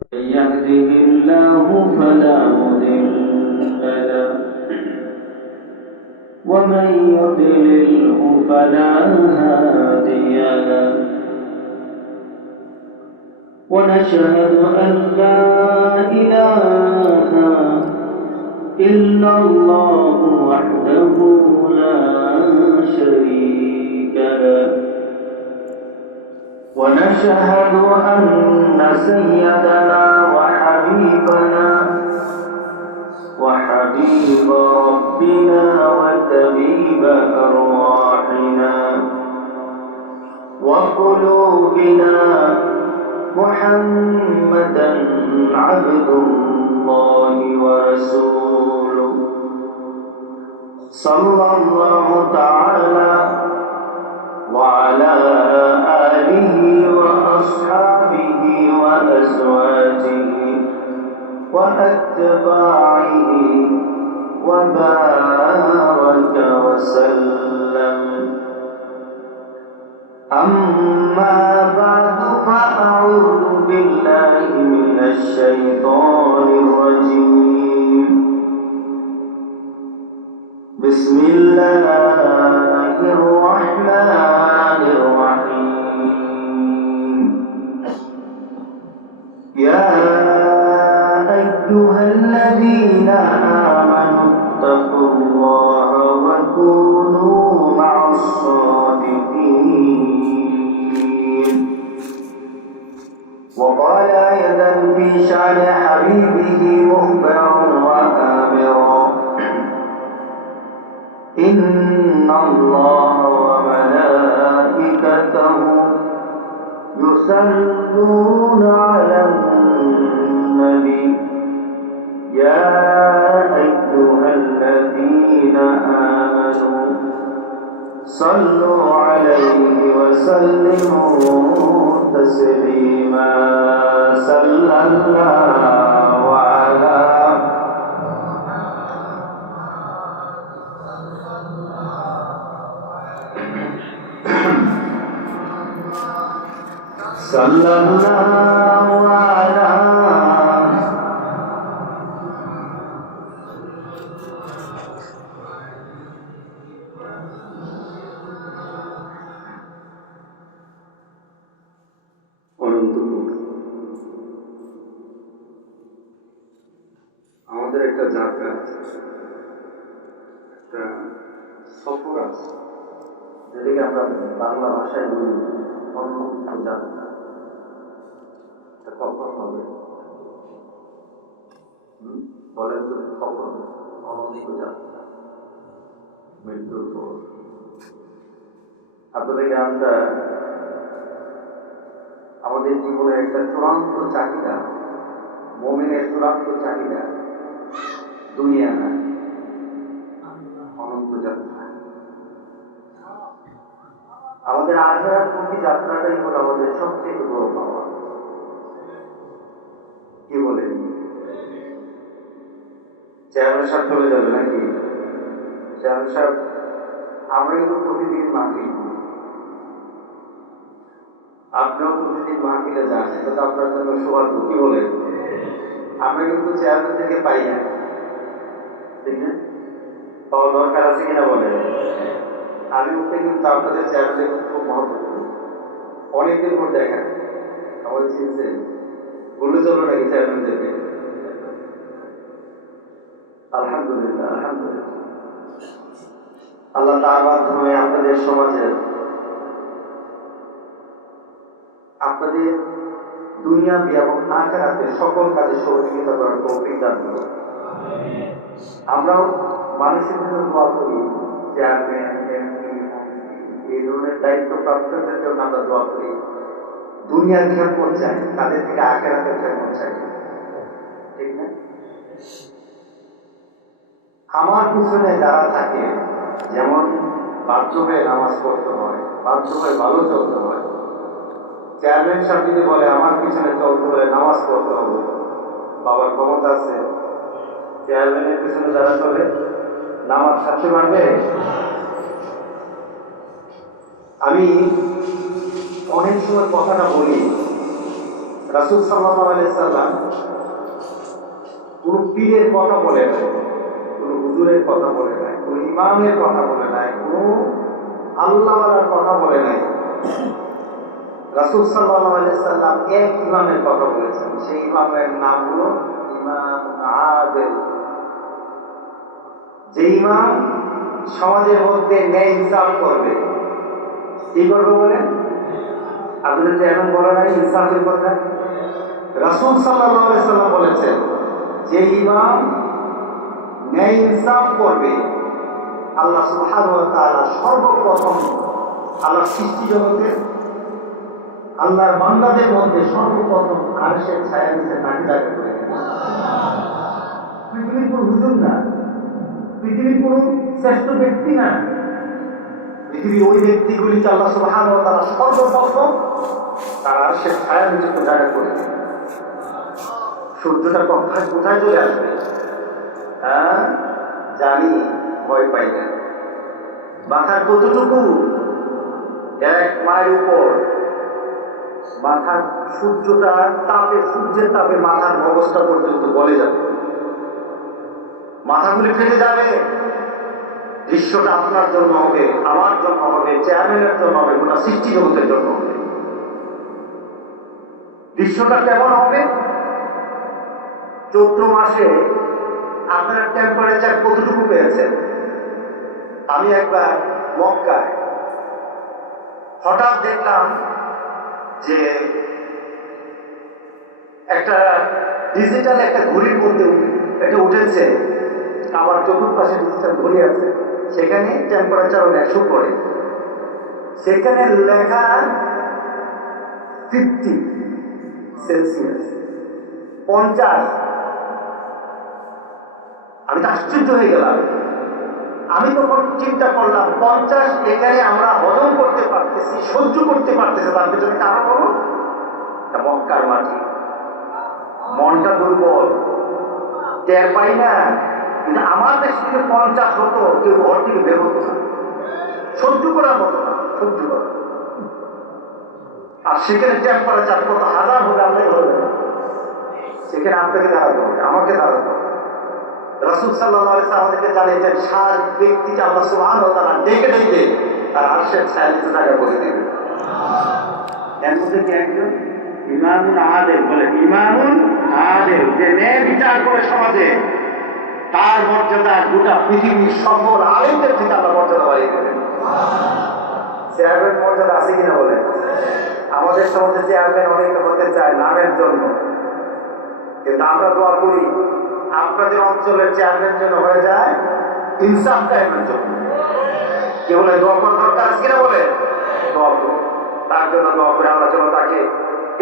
من يهده الله فلا مضل له ومن يضلله فلا هادي له ونشهد أن لا إله إلا الله وحده لا شريك له ونشهد أن سيدنا وحبيب ربنا وطبيب أرواحنا وقلوبنا محمدا عبد الله ورسوله صلى الله تعالى وعلى آله وأصحابه وأزواجه وأتباعه وبارك وسلم. أما بعد فأعوذ بالله من الشيطان الرجيم. بسم الله الرحمن الرحيم. يا أيها الذين آمنوا اتقوا الله وكونوا مع الصادقين. وقال أيضا في شأن حبيبه مخبرا وآمرا إن الله وملائكته يصلون على النبي يا أيها الذين آمنوا صلوا عليه وسلموا تسليما. صلى الله على صلى الله على আমাদের একটা যাত্রা আছে, একটা সফর আছে, যেটাকে আমরা বাংলা ভাষায় বলি অনন্ত যাত্রা। কখন হবে বলেন তো? কখন? অনন্ত যাত্রা, মৃত্যুর পর। আপনাদেরকে আমরা আমাদের জীবনের একটা চূড়ান্ত চাহিদা, মুমিনের চূড়ান্ত চাহিদা দুনিয়া না, অনন্ত যাত্রা। আমাদের আখিরাতমুখী যাত্রাটাই হলো আমাদের সবচেয়ে বড় পাওয়া। কি বলেন? চেয়ারম্যান সাহেব চলে যাবে নাকি? চেয়ারম্যান সাহেব, আমরা কিন্তু প্রতিদিন মাহফিল করি, আপনিও প্রতিদিন মাহফিলে যান, এটা তো আপনার জন্য সৌভাগ্য। কি বলেন? আমরা কিন্তু চেয়ারম্যান থেকে পাই না, ঠিক না? পাওয়া দরকার আছে কিনা বলেন? আমি ওকে কিন্তু আপনাদের চেয়ারম্যান খুব মহব্বত করি, অনেকদিন পর দেখা। আমার চিনছে, বলে চলো নাকি চেয়ারম্যান দেবে? আলহামদুলিল্লাহ, আলহামদুলিল্লাহ। আল্লাহ তার মাধ্যমে আপনাদের সমাজে আপনাদের দুনিয়াবি এবং আখিরাতের সকল কাজে সহযোগিতা করার তৌফিক দান করুন। আমরাও মানুষের জন্য দোয়া করি, চেয়ারম্যান, এমপি, এই ধরনের দায়িত্বপ্রাপ্তদের জন্য আমরা দোয়া করি। দুনিয়ার খেদমত চাই, তাদের থেকে আখিরাতের খেদমত চাই, ঠিক না? আমার পিছনে যারা থাকে, যেমন বাথরুমে নামাজ পড়তে হয়, বাথরুমে ভালো চলতে হয়, চেয়ারম্যান সাহেব যদি বলে আমার পিছনে চলতে হলে নামাজ পড়তে হবে, বাবার ক্ষমতা আছে? চেয়ারম্যানের পিছনে যারা চলে নামাজ ছাড়তে পারবে? আমি অনেক সময় কথাটা বলি, রাসূল সাল্লাল্লাহু আলাইহি সাল্লাম কোন পীরের কথা বলে নাই, কোন হুজুরের কথা বলে নাই, কোন ইমামের কথা বলে নাই, কোন আল্লাহওয়ালার কথা বলে নাই। রাসূল সাল্লাল্লাহু আলাইহি সাল্লাম এক ইমামের কথা বলেছেন। সেই ইমামের নাম হলো ইমাম আদিল। যে ইমাম সমাজের মধ্যে ন্যায় ইনসাফ করবে। কি করবে বলেন? আপনাদের যে এখন বলা নাই ইনসাফের কথা, রাসূল সাল্লাল্লাহু আলাইহি সাল্লাম বলেছেন যে ইমাম ন্যায় ইনসাফ করবে, আল্লাহ সুবহানাহু ওয়া তাআলা সর্বপ্রথম আল্লাহর সৃষ্টি জগতে আল্লাহর বান্দাদের মধ্যে সর্বপ্রথম আরশের ছায়া নিচে তাকে জায়গা করে দেবেন। পৃথিবীর কোন হুজুর না, পৃথিবীর কোন শ্রেষ্ঠ ব্যক্তি না, পৃথিবীর ওই ব্যক্তিগুলিকে আল্লাহ সুবহানাহু ওয়া তাআলা সর্বপ্রথম তার আরশের ছায়া নিচে জায়গা করে দেবেন। সূর্যটা কোথায় চলে আসবে? হ্যাঁ জানি, ভয় পাই না। মাথার কতটুকু? 1 মাইল উপর। মাথার সূর্যের তাপে মাথার অবস্থা পর্যন্ত বলে যাবে, মাথাগুলি ফেটে যাবে। দৃশ্যটা আপনার জন্য হবে, আমার জন্য হবে, চেয়ারম্যানের জন্য হবে, গোটা সৃষ্টি জগতের জন্য হবে। দৃশ্যটা কেমন হবে? চৈত্র মাসে আপনার টেম্পারেচার কতটুকু পেয়েছেন? আমি একবার মক্কায় হঠাৎ দেখলাম যে একটা ডিজিটাল একটা ঘড়ির মধ্যে এটা উঠেছে, আবার চতুর্পাশে ডিজিটাল ঘড়ি আছে, সেখানে টেম্পারেচার 100 পড়ে, সেখানে লেখা 50 সেলসিয়াস, 50। আমি তো আশ্চর্য হয়ে গেলাম। আমি তখন চিন্তা করলাম 50 এখানে আমরা হজম করতে পারতেছি, সহ্য করতে পারতেছি, তার পেছনে কারণ হলো এটা মক্কার মাটি। মনটা দুর্বল, টের পাই না। কিন্তু আমার দেশ থেকে 50 হতো, কেউ ঘর থেকে বের হতো না, সহ্য করার মতো না, সহ্য করা। আর সেখানে টেম্পারেচার কত হাজার হবে আল্লাহ হবে, সেখানে আপনাকে দাঁড়াতে হবে, আমাকে দাঁড়াতে হবে। রাসূল সাল্লাল্লাহু আলাইহি ওয়াসাল্লাম আমাদেরকে জানিয়েছেন সার ব্যক্তিকে আল্লাহ সুবহানাহু ওয়া তাআলা ডেকে ডেকে তার আরশের ছায়া নিচে জায়গা করে দেবে। এর মধ্যে কি একজন ইমামুন আদিল? বলে ইমামুন আদিল, যে ন্যায় বিচার করে সমাজে, তার মর্যাদা গোটা পৃথিবীর সকল আলেমদের থেকে আল্লাহ মর্যাদা বাড়িয়ে দেবেন। চেয়ারম্যান মর্যাদা আছে কিনা বলেন? আমাদের সমাজে চেয়ারম্যান অনেকে হতে চায় নামের জন্য, কিন্তু আমরা দোয়া করি আপনাদের অঞ্চলের চেয়ারম্যান যেন হয়ে যায় ইনসাফ কায়েমের জন্য। কি বলে? দোয়া করার দরকার আছে কিনা বলে? দোয়া করুন, তার জন্য দোয়া করে আল্লাহ যেন তাকে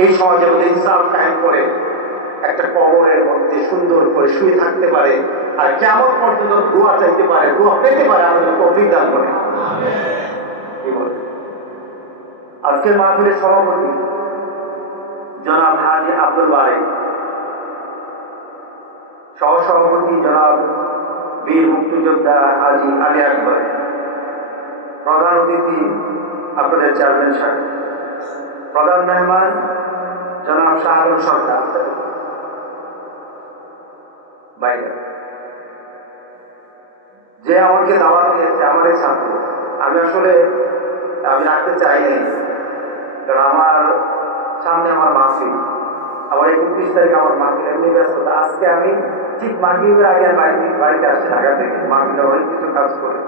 এই সমাজের মধ্যে ইনসাফ কায়েম করে একটা কবরের মধ্যে সুন্দর করে শুয়ে থাকতে পারে, আর কিয়ামত পর্যন্ত দোয়া চাইতে পারে, দোয়া পেতে পারে, আমাদের তৌফিক দান করে। কি বলে? আজকের মাহফিলের সভাপতি জনাব হাজী আব্দুল বারী, সহসভাপতি জনাব বীর মুক্তিযোদ্ধা হাজী আলী আকবর, প্রধান অতিথি আপনাদের চেয়ারম্যান সাহেব, প্রধান মেহমান জনাব শাহাদুল সরকার, বাইরে যে আমাকে দাওয়াত দিয়েছে, আমার এই ছাত্র, আমি আসলে রাখতে চাইনি, কারণ আমার সামনে আমার মাহফিল, আমার 29 তারিখ আমার মাহফিল, এমনি ব্যস্ততা। আজকে আমি ঠিক মাগরিবের আগে বাড়িতে আসছি ঢাকা থেকে, মাহফিলে অনেক কিছু কাজ করে।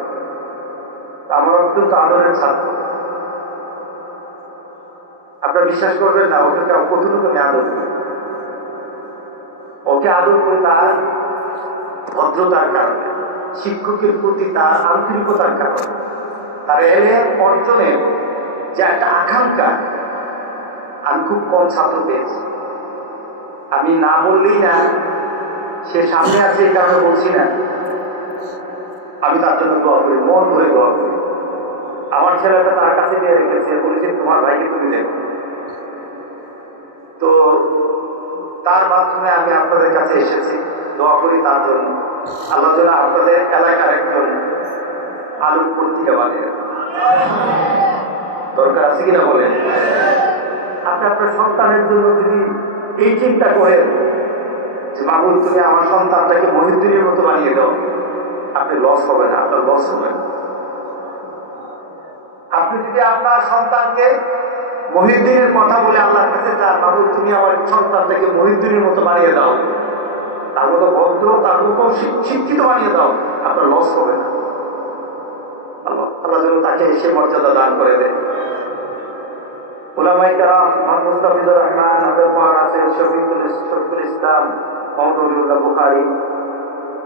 আমার অত্যন্ত আদরের ছাত্র, আপনারা বিশ্বাস করবেন না ওকে কতটুকু আমি আদর করি। ওকে আদর করে তার ভদ্রতার কারণে, শিক্ষকের প্রতি তার আন্তরিকতার কারণে, তার এলেম অর্জনের যে একটা আকাঙ্ক্ষা, আমি খুব কম ছাত্র পেয়েছি। আমি না বললেই না, সে সামনে আছে এই কারণে বলছি না, আমি তার জন্য দোয়া করি, মন ধরে দোয়া করি। আমার ছেলেটা তার কাছে নিয়ে রেখেছে, বলেছে তোমার ভাইকে তুমি দেখো। তো তার মাধ্যমে আমি আপনাদের কাছে এসেছি, দোয়া করি তার জন্য, আল্লাহ যেন আপনাদের এলাকার একজন আলোক পত্রিকা বানিয়ে। দরকার আছে কিনা বলেন? আপনি আপনার সন্তানের জন্য যদি এই চিন্তা করে যে মাহবুব তুমি আমার সন্তানটাকে মহিউদ্দিনের মতো বানিয়ে দাও, আপনি লস হবে না, আপনার লস হবে না। আপনি যদি আপনার সন্তানকে মহিউদ্দিনের কথা বলে আল্লাহর কাছে চান, মাহবুব তুমি আমার সন্তানটাকে মহিউদ্দিনের মতো বানিয়ে দাও, তার মতো ভদ্র, তার মতো শিক্ষিত বানিয়ে দাও, আপনার লস হবে না। আল্লাহ যেন তাকে সে মর্যাদা দান করে দেয়। উলামায়ে কেরাম মুস্তাফিজুর রহমান, আব্দুল ওয়াসির, শফিকুল ইসলাম, মোহাম্মদ ওলিউল্লাহ বুখারী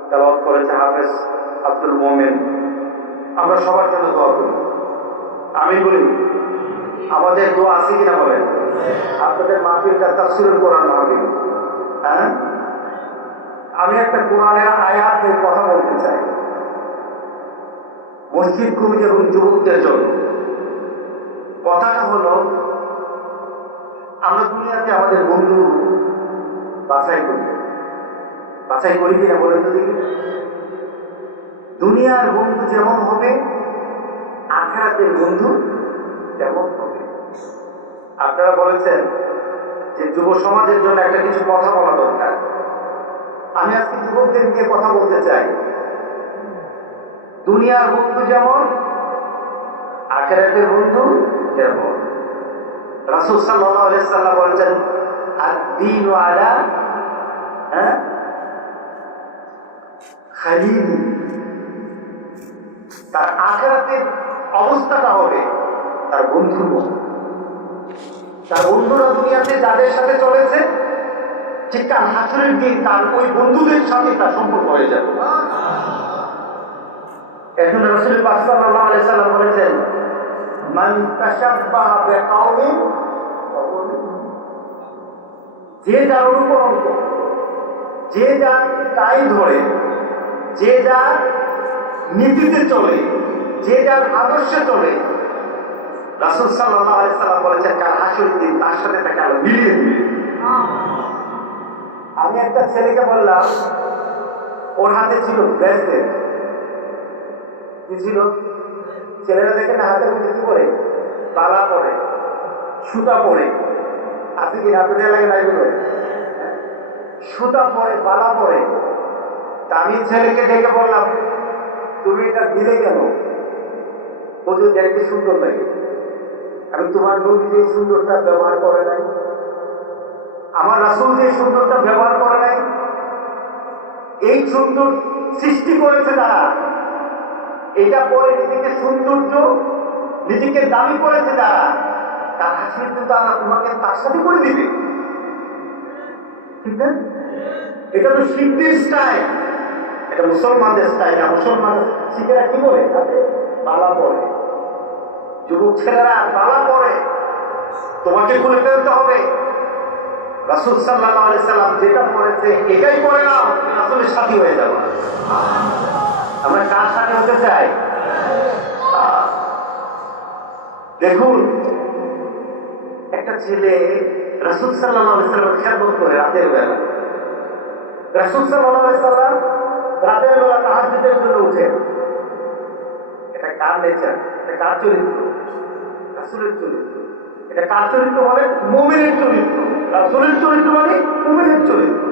তেলাওয়াত করেছে হাফেজ আব্দুল মোমেন। আমরা সবার জন্য দোয়া করি, আমিন বলি। আমাদের দোয়া আছে কিনা বলেন? আপনাদের মাহফিলটা তাফসীরুল কোরআন মাহফিল। হ্যাঁ, আমি একটা কোরআনের আয়াতের কথা বলতে চাই মসজিদ কমিটি এবং যুবকদের জন্য। কথাটা হলো, আমরা দুনিয়াতে আমাদের বন্ধু বাছাই করি কিনা বলেন তো দেখি? দুনিয়ার বন্ধু যেমন হবে, আখিরাতের বন্ধু তেমন হবে। আপনারা বলেছেন যে যুব সমাজের জন্য একটা কিছু কথা বলা দরকার। আমি আজকে যুবকদের নিয়ে কথা বলতে চাই। দুনিয়ার বন্ধু যেমন, আখিরাতের বন্ধু তেমন। রাসূল সাল্লাল্লাহু আলাইহি সাল্লাম বলেছেন, আদ-দীনু আলা খালিলি। তার আখিরাতের অবস্থাটা হবে তার বন্ধুর মতো। তার বন্ধুরা দুনিয়াতে যাদের সাথে চলেছে, ঠিক তার হাসরের দিন তার ওই বন্ধুদের সাথে তার সম্পর্ক হয়ে যাবে। এখন রাসূল পাক সাল্লাল্লাহু আলাইহি সাল্লাম বলেছেন, মান তাশাব্বাহা বিকাওমিন, যে যার অনুকরণ করে, যে যার টাই ধরে, যে যার নীতিতে চলে, যে যার আদর্শে চলে, রাসূল সাল্লাল্লাহু আলাইহি সাল্লাম বলেছেন কাল হাসরের দিন তার সাথে তাকে আল্লাহ মিলিয়ে দিবে। আমি একটা ছেলেকে বললাম, ওর হাতে ছিল ব্রেসলেট। কি ছিল? ছেলেরা দেখে না হাতের মধ্যে কি পরে? বালা পরে, সুতা পরে। আছে কি হাতে দেওয়া লাগে না এগুলো? সুতা পরে, বালা পরে। তা আমি ছেলেকে ডেকে বললাম, তুমি এটা দিলে কেন? ও যদি দেখতে সুন্দর লাগে। আমি তোমার নবী যে সুন্দরটা ব্যবহার করে নাই, আমার রাসূল যে সুন্দরটা ব্যবহার করে নাই, এই সুন্দর সৃষ্টি করেছে তারা। এটা পরে নিজেকে সৌন্দর্য, নিজেকে দামি করেছে তারা। তার হাসির কিন্তু আল্লাহ তোমাকে তার সাথে করে দিবে। ঠিক না? এটা তো শিখদের স্টাইল, এটা মুসলমানদের স্টাইল না। মুসলমান শিখেরা কি বলে? হাতে বালা পরে। যুবক ছেলেরা বালা পরে, তোমাকে খুলে ফেলতে হবে। রাসূল সাল্লাল্লাহু আলাইহি সাল্লাম যেটা পড়েছে এটাই পড়ে নাও, রাসূলের সাথী হয়ে যাবে। আমরা কার সাথে হতে চাই? দেখুন, একটা ছেলে রাসূল সাল্লাল্লাহু আলাইহি সাল্লামের খেদমত করে রাতের বেলা। রাসূল সাল্লাল্লাহু আলাইহি সাল্লাম রাতের বেলা তাহাজ্জুদের জন্য উঠেন। এটা কার নেচার? এটা কার চরিত্র? রাসূলের চরিত্র। এটা কার চরিত্র বলে? মুমিনের চরিত্র। রাসূলের চরিত্র মানে মুমিনের চরিত্র।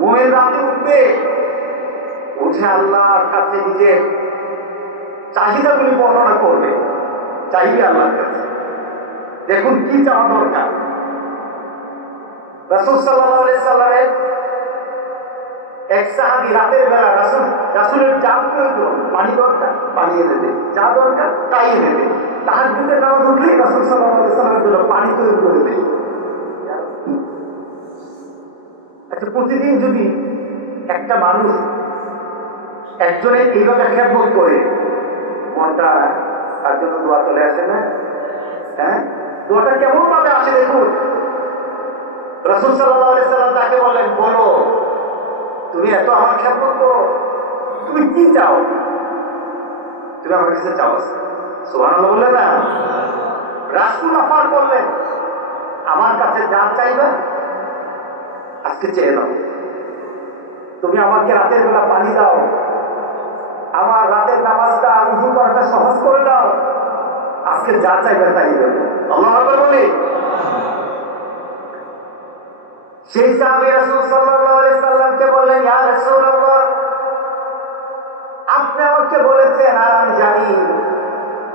মুমিন রাতে উঠবে, উঠে আল্লাহর কাছে নিজের চাহিদাগুলি বর্ণনা করবে, চাইবে আল্লাহর কাছে। দেখুন কি চাওয়া দরকার। রাসূল সাল্লাল্লাহু আলাইহি সাল্লামের এক সাহাবী রাতের বেলা রাসূলের যা প্রয়োজন, পানি দরকার পানি এনে দেবে, যা দরকার তাই এনে দেবে। তাহাজ্জুদের নামাজ উঠলেই রাসূল সাল্লাল্লাহু আলাইহি সাল্লামের জন্য পানি তৈরি করে দেবে। আচ্ছা, প্রতিদিন যদি একটা মানুষ একজনের এইভাবে খেদমত করে, মনটা তার জন্য দোয়া চলে আসে না? হ্যাঁ, দোয়াটা কেমন ভাবে আসে দেখুন। রাসূল সাল্লাল্লাহু আলাইহি সাল্লাম তাকে বললেন, বলো তুমি এত আমার খেদমত করো, তুমি কি চাও? তুমি আমার কাছে চাও। সুবহানাল্লাহ বললেন না? রাসূল আবার বললেন, আমার কাছে যা চাইবে আজকে চেয়ে নাও। তুমি আমাকে রাতের বেলা পানি দাও, আমার রাতের নামাজটা উযু করাটা সহজ করে দাও, আজকে যা চাইবে তাই দেবো। আল্লাহু আকবার বলি। সেই সাহাবী রাসূল সাল্লাল্লাহু আলাইহি সাল্লামকে বললেন, ইয়া রাসূলুল্লাহ, আপনি আমাকে বলেছেন আর আমি জানি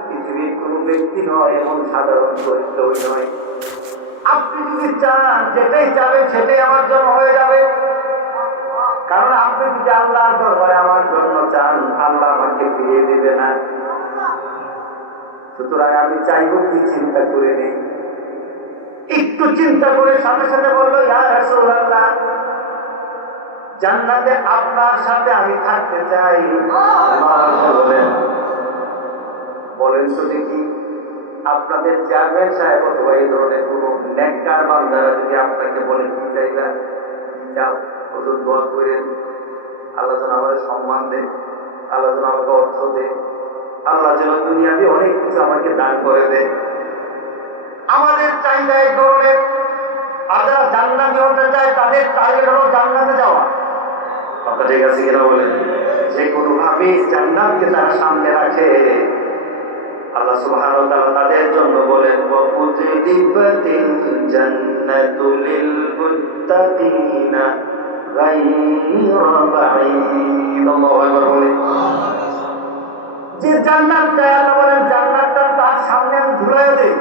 পৃথিবীর কোনো ব্যক্তি নয় এমন সাধারণ চরিত্র নয়, আপনি যদি চান যেটাই চাবেন সেটাই আমার জন্য হয়ে যাবে। কারণ আপনি যদি আল্লাহর দরবারে আমার জন্য চান, আল্লাহ আমাকে ফিরিয়ে দিবে না। সুতরাং আমি চাইবো কি চিন্তা করে নেই। একটু চিন্তা করে সাথে সাথে বললো, ইয়া রাসূলুল্লাহ, জান্নাতে আপনার সাথে আমি থাকতে চাই। বলেন তো দেখি, আপনাদের চেয়ারম্যান সাহেব অথবা এই ধরনের কোন নেককার বান্দারা যদি আপনাকে বলে কি চাইবা, কি চাও, হুজুর দোয়া করেন আল্লাহ যেন আমাদের সম্মান দেয়, আল্লাহ যেন আমাকে অর্থ দেয়, আল্লাহ যেন দুনিয়াতে অনেক কিছু আমাকে দান করে দেয়। আমাদের চাহিদা এক ধরনের, আর যারা জান্নাতি হতে চায় তাদের টার্গেট হলো জান্নাতে যাওয়া। কথা ঠিক আছে কিনা বলেন? যে কোনো ভাবে জান্নাতকে তারা সামনে রাখে, আল্লাহ সুবহানাহু ওয়া তাআলা তাদের জন্য বলেন, ওয়া উযিবাতিল জান্নাতু লিল মুত্তাকিনা গায়রা বাঈদ। আল্লাহু আকবার বলে। যে জান্নাত চায়, আল্লাহ বলেন জান্নাতটা তার সামনে আমি ঝুলাইয়া দেই।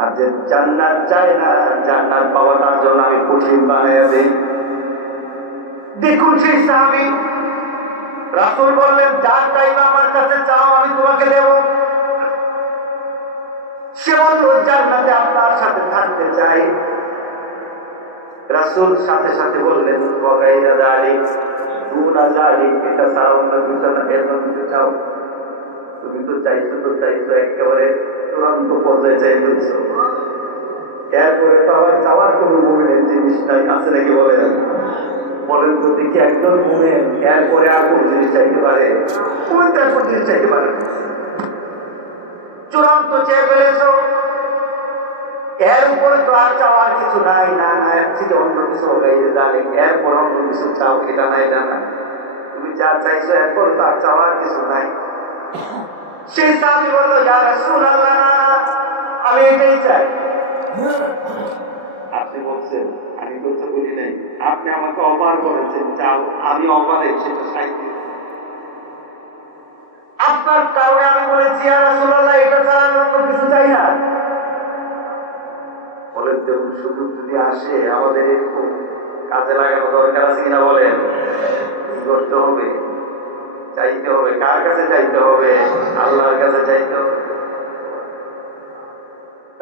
আর যে জান্নাত চায় না, জান্নাত পাওয়া তার জন্য আমি কঠিন বানাইয়া দেই। দেখুন সেই সাহাবী, রাসূল বললেন, যা চাইবা আমার কাছে চাও, আমি তোমাকে দেব। সে বলল, জান্নাতে আপনার সাথে থাকতে চাই। রাসূল সাথে সাথে বললেন, ওয়া গায়রা যালিক, দুনা যালিক, এটা ছাড়া অন্য কিছু না, এর মধ্যে চাও। তুমি তো চাইছো একেবারে চূড়ান্ত পর্যায়ে চাইছো, এরপরে তো আবার চাওয়ার কোনো মুমিনের জিনিস নাই, আছে নাকি বলেন? বলেন তো দেখি, একজন মুমিন এরপরে আর কোন জিনিস চাইতে পারে? মুমিন তো আর কোন জিনিস চাইতে পারে? চূড়ান্ত চেয়ে ফেলেছো, এর উপরে তো আর চাওয়ার কিছু নাই। না না, এর থেকে অন্য কিছু গাইরে জালিক, এরপর অন্য কিছু চাও, এটা নাই না না, তুমি যা চাইছো এরপর তো আর চাওয়ার কিছু নাই। সেই সাহাবী বলল, ইয়া রাসূলুল্লাহ, আমি এটাই চাই। আপনি বলছেন, আমি তো বলি নাই, আপনি আমাকে অফার করেছেন, চাও, আমি অফারে সেটা চাইছি। আপনার কারণে আমি বলেছি, ইয়া রাসূলুল্লাহ, এটা ছাড়া আমি অন্য কিছু চাই না। বলেন তো, সুযোগ যদি আসে আমাদের এরকম কাজে লাগানো দরকার আছে কিনা বলেন? কি করতে হবে? চাইতে হবে। কার কাছে চাইতে হবে? আল্লাহর কাছে চাইতে হবে।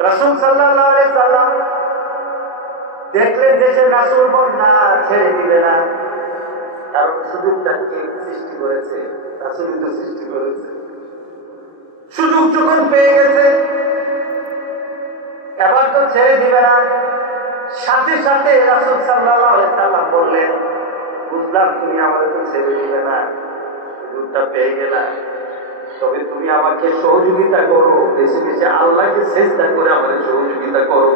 রাসূল সাল্লাল্লাহু আলাইহি সাল্লাম দেখলেন দেশের রাসূল না ছেড়ে দিবে না, কারণ সুযোগটা কে সৃষ্টি করেছে? রাসূলই তো সৃষ্টি করেছে। সুযোগ যখন পেয়ে গেছে, এবার তো ছেড়ে দিবে না। সাথে সাথে রাসূল সাল্লাল্লাহু আলাইহি সাল্লাম বললেন, বুঝলাম তুমি আমাকে তো ছেড়ে দিবে না, সুযোগটা পেয়ে গেলা, তবে তুমি আমাকে সহযোগিতা করো, বেশি বেশি আল্লাহকে সিজদা করে আমাকে সহযোগিতা করো।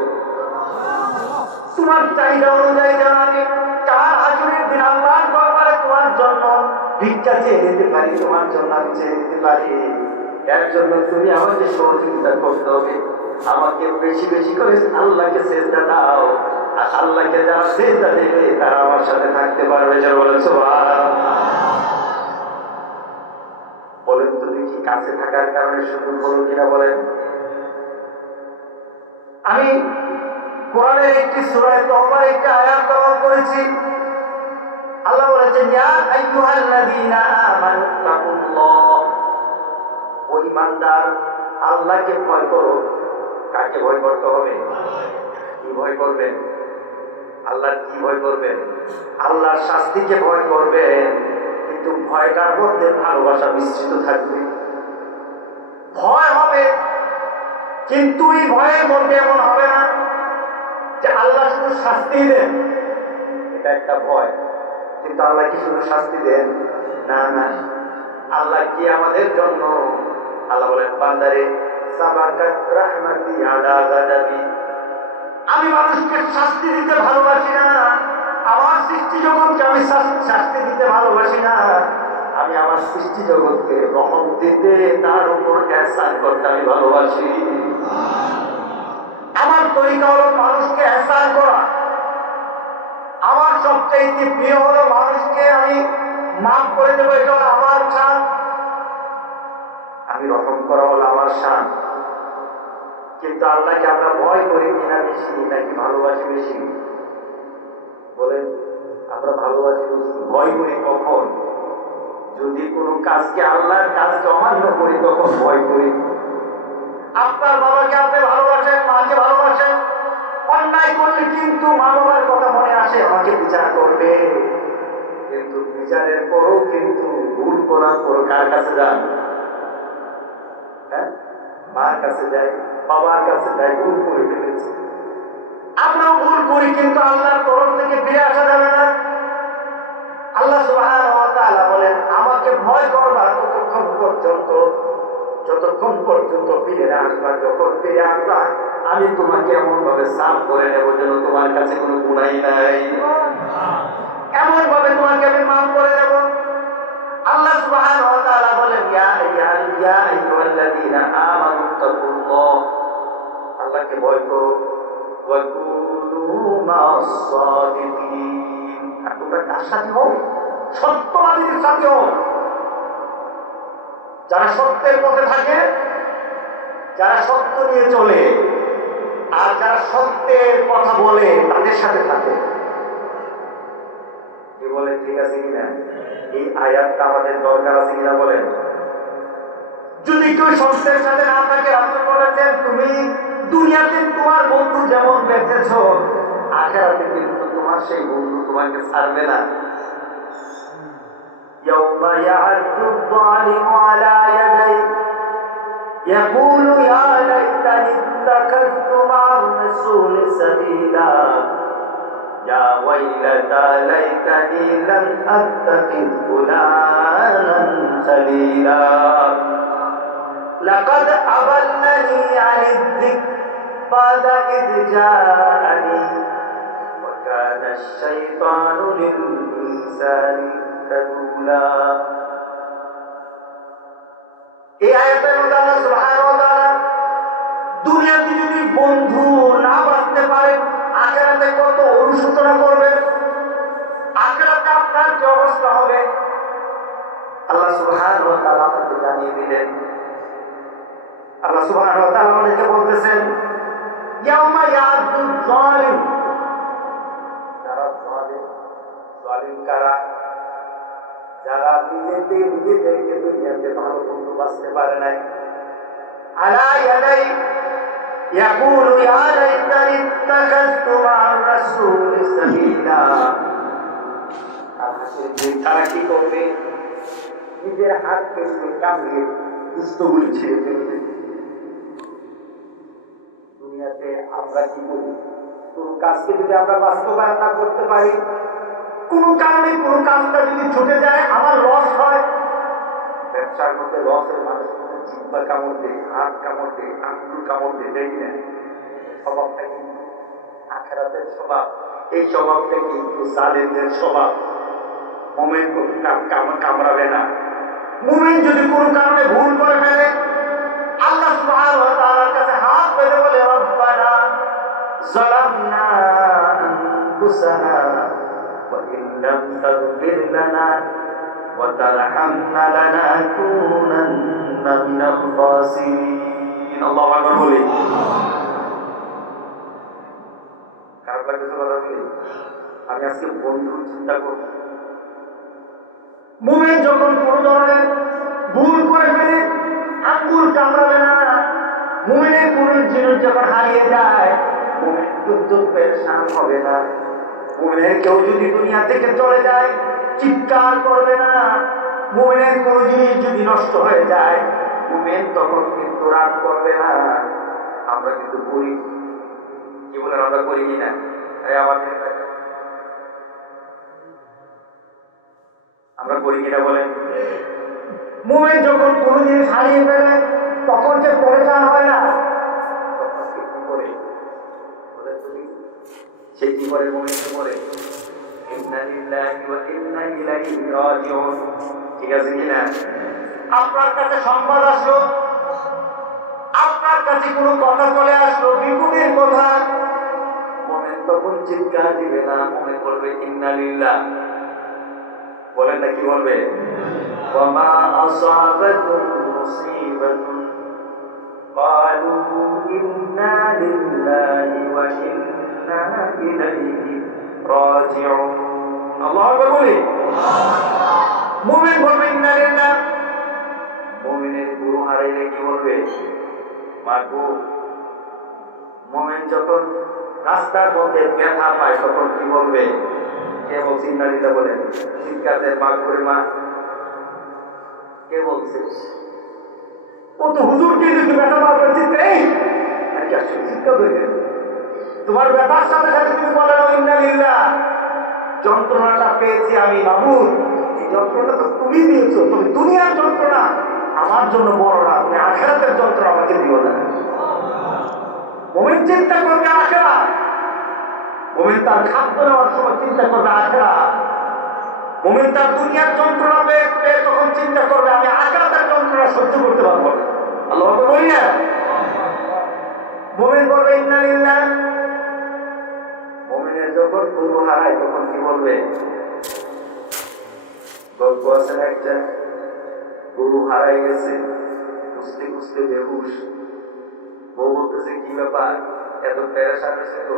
তোমার চাহিদা অনুযায়ী যেন আমি কাল হাসরের দিন আল্লাহর দরবারে তোমার জন্য ভিক্ষা চেয়ে নিতে পারি, তোমার জন্য আমি চেয়ে নিতে পারি। এর জন্য তুমি আমাকে সহযোগিতা করতে হবে, আমাকে বেশি বেশি করে আল্লাহকে সিজদা দাও, আর আল্লাহকে যারা সিজদা দেবে তারা আমার সাথে থাকতে পারবে। যারা বলেন সুবহানাল্লাহ। বলেন তো দেখি, কাছে থাকার কারণে সুযোগ হলো কিনা বলেন? আমি কোরআনের একটি সূরায় তওবার একটি আয়াত তেলাওয়াত করেছি। আল্লাহ বলেছেন, ইয়া আইয়ুহাল্লাযীনা আমানু তাকুল্লাহ, ও ঈমানদার, আল্লাহকে ভয় করো। কাকে ভয় করতে হবে? কি ভয় করবেন? আল্লাহর কি ভয় করবেন? আল্লাহর শাস্তিকে ভয় করবেন, কিন্তু ভয়টার মধ্যে ভালোবাসা মিশ্রিত থাকবে। ভয় হবে, কিন্তু এই ভয়ের মধ্যে এমন হবে না যে আল্লাহ শুধু শাস্তি দেন, এটা একটা ভয়, কিন্তু আল্লাহ কি শুধু শাস্তি দেন? না না, আল্লাহ কি আমাদের জন্য, আল্লাহ বলেন, বান্দারে সাবাকাত রাহমাতি আলা গাদাবি, আমি মানুষকে শাস্তি দিতে ভালোবাসি না, আমার সৃষ্টি জগৎকে আমি শাস্তি দিতে ভালোবাসি না, আমি আমার সৃষ্টি জগৎকে রহমত দিতে, তার উপর ihsan করতে আমি ভালোবাসি। আমার তরিকা হলো মানুষকে ihsan করা, সবচাইতে প্রিয় হলো মানুষকে আমি মাফ করে দেবো, এটা হলো আমার শান। আমি রহম করা হলো আমার শান। কিন্তু আল্লাহকে আমরা ভয় করি কিনা বেশি, নাকি ভালোবাসি বেশি? বলেন, আমরা ভালোবাসি বেশি, ভয় করি কখন? যদি কোনো কাজকে, আল্লাহর কাজকে অমান্য করি তখন ভয় করি। আপনার বাবাকে আপনি ভালোবাসেন, মাকে ভালোবাসেন, অন্যায় করলে কিন্তু মা বাবার কথা মনে আসে, আমাকে বিচার করবে। কিন্তু বিচারের পরও কিন্তু ভুল করার পর কার কাছে যান? হ্যাঁ, মার কাছে যাই, বাবার কাছে যাই, ভুল করে ফেলেছি। আমরাও ভুল করি, কিন্তু আল্লাহর তরফ থেকে ফিরে আসা যাবে না। আল্লাহ সুবহানাহু ওয়া তাআলা বলেন, আমাকে ভয় করবা যতক্ষণ পর্যন্ত ফিরে না আসবা। যখন ফিরে আসবা আমি তোমাকে এমন ভাবে সাফ করে নেব যেন তোমার কাছে কোনো গুনাহ নাই, এমন ভাবে তোমাকে আমি মাফ করে দেব। আল্লাহ সুবহানাহু ওয়া তাআলা বলেন, ইয়া আইয়ুহাল্লাযীনা আমানু তাকুল্লাহ, আল্লাহকে ভয় করো, ওয়া কুনু মা'আস সাদিকিন, আর তোমরা কার সাথে হও? সত্যবাদীদের সাথে হও। যারা সত্যের পথে থাকে, যারা সত্য নিয়ে চলে, আর যারা সত্যের কথা বলে তাদের সাথে থাকে। কি বলে, ঠিক আছে কিনা? এই আয়াতটা আমাদের দরকার আছে কিনা বলেন? যদি কেউ সত্যের সাথে না থাকে, রাসূল বলেছেন, তুমি দুনিয়াতে তোমার বন্ধু যেমন বেঁচেছো, আখিরাতে কিন্তু তোমার সেই বন্ধু তোমাকে ছাড়বে না। ইয়াউমা ইয়া'আদ্দু যালিমু আলা ইয়াদাইহি ইয়াকুলু ইয়া লাইতানি ইত্তাখাযতু মা'আর রাসূলি সাবিলা ইয়া ওয়াইলাতা লাইতানি লাম আত্তাখিয ফুলানান খালিলা লাকাদ আবাল্লানি আনিদ যিকর বা'দা ইয জাআনি ওয়া কানা আশ-শাইতানু লিল ইনসানি খাযুলা। এই আয়াতের মধ্যে আল্লাহ সুবহানাহু ওয়া তাআলা দুনিয়াতে যদি বন্ধু না বাঁচতে পারে, আখিরাতে কত অনুশোচনা করবে, আখিরাতে আপনার কি অবস্থা হবে আল্লাহ সুবহানাহু ওয়া তাআলা আমাদের জানিয়ে দিলেন। আল্লাহ সুবহানাহু ওয়া তাআলা আমাদেরকে বলতেছেন, ইয়াউমা ইয়া'আদ্দু যালিম, যারা জালিম কারা? যারা নিজেদেরকে দুনিয়াতে ভালো বন্ধু বাঁচতে পারে নাই। আলা ইয়াদাই ইয়াকুলু ইয়া লাইতানি ইত্তাখাযতু মা'আর রাসূলি সাবিলা, তারা কি করবে? নিজের হাতকে কামিয়ে দুষ্টগুলি ছেড়ে ফেলবে। দুনিয়াতে আমরা কি করি? কোন কাজকে যদি আমরা বাস্তবায়ন না করতে পারি, কোন কারণে কোন কাজটা যদি ছুটে যায়, আমার লস হয়। ব্যবসার মধ্যে লসের মানুষ কিন্তু জিহ্বা কামড় দেয়, হাত কামড় দেয়, আঙ্গুল কামড় দেয়, দেখি না? স্বভাবটা কিন্তু আখিরাতের স্বভাব। এই স্বভাবটা কিন্তু জালেমদের স্বভাব। মুমিন কামড়াবে না। মুমিন যদি কোনো কারণে ভুল করে ফেলে, আল্লাহ সুবহানাহু ওয়া তাআলার কাছে হাত পেতে বলে, রব্বানা যালামনা আনফুসানা ওয়া ইন লাম তাগফির লানা ওয়া তারহামনা লানাকুনান্না মিনাল খাসিরিন। আল্লাহু আকবার বলি। খারাপ লাগতেছে কথা বলি? আমি আজকে বন্ধুর চিন্তা করব। মুমিন যখন কোন ধরনের ভুল করে ফেলে, আঙ্গুল কামড়াবে না। মুমিনের কোন জিনিস যখন হারিয়ে যায়, মুমিন কিন্তু পেরেশান হবে না। মুমিনের কেউ যদি দুনিয়া থেকে চলে যায়, চিৎকার করবে না। মুমিনের কোন জিনিস যদি নষ্ট হয়ে যায়, মুমিন তখন কিন্তু রাগ করবে না। আমরা কিন্তু করি, কি বলেন, আমরা করি কিনা? আমাদের আমরা করি কিনা বলেন? মুমিন যখন কোন জিনিস হারিয়ে ফেলে, তখন যে পেরেশান হয় না, তখন সে কি করে? সে কি করে? মুমিন কি করে? ইন্না লিল্লাহি ওয়া ইন্না ইলাইহি রাজিউন। ঠিক আছে কিনা? আপনার কাছে সংবাদ আসলো, আপনার কাছে কোনো কথা চলে আসলো, বিপদের কথা, মুমিন তখন চিৎকার দিবে না, মুমিন বলবে ইন্না লিল্লাহ। বলেন না কি বলবে? ওয়া মা আসাবাকুম মুসিবাতুন ক্বালু ইন্না লিল্লাহি ওয়া ইন্না ইলাইহি রাজিউন। আল্লাহু আকবার বলি। মুমিন বলবে ইন্না লিল্লাহ। মুমিনের গুরু হারাইলে কি বলবে? মাগো। মুমিন যখন রাস্তার মধ্যে ব্যথা পায় তখন কি বলবে? কে বলছে ইন্না লিল্লাহ? বলেন। চিৎকার দেয় মা করে মা। কে বলছে? ও তো হুজুরকে যদি ব্যথা পাবে চিৎকার, এই আর কি আসলে চিৎকার হয়ে গেল। তোমার ব্যথার সাথে সাথে তুমি বলো ইন্না লিল্লাহ। যন্ত্রণাটা পেয়েছি আমি মাবুদ, এই যন্ত্রণা তো তুমি দিয়েছো, তুমি দুনিয়ার যন্ত্রণা আমার জন্য বড় না, তুমি আখিরাতের যন্ত্রণা আমাকে দিও না। মুমিন চিন্তা করবে আখিরাত। মুমিন তার খাদ্য নেওয়ার সময় চিন্তা করবে আখিরাত। মুমিন তার দুনিয়ার যন্ত্রণা পেয়ে তখন চিন্তা করবে আমি আখিরাতের যন্ত্রণা সহ্য করতে পারবো না। আল্লাহ বলি না, মুমিন বলবে ইন্না লিল্লাহ। মুমিনের যখন গুরু হারায় তখন কি বলবে? গল্প আছে না একটা, গরু হারাই গেছে, খুঁজতে খুঁজতে বেহুশ। বউ বলতেছে কি ব্যাপার, এত পেরেশান হয়েছে তো?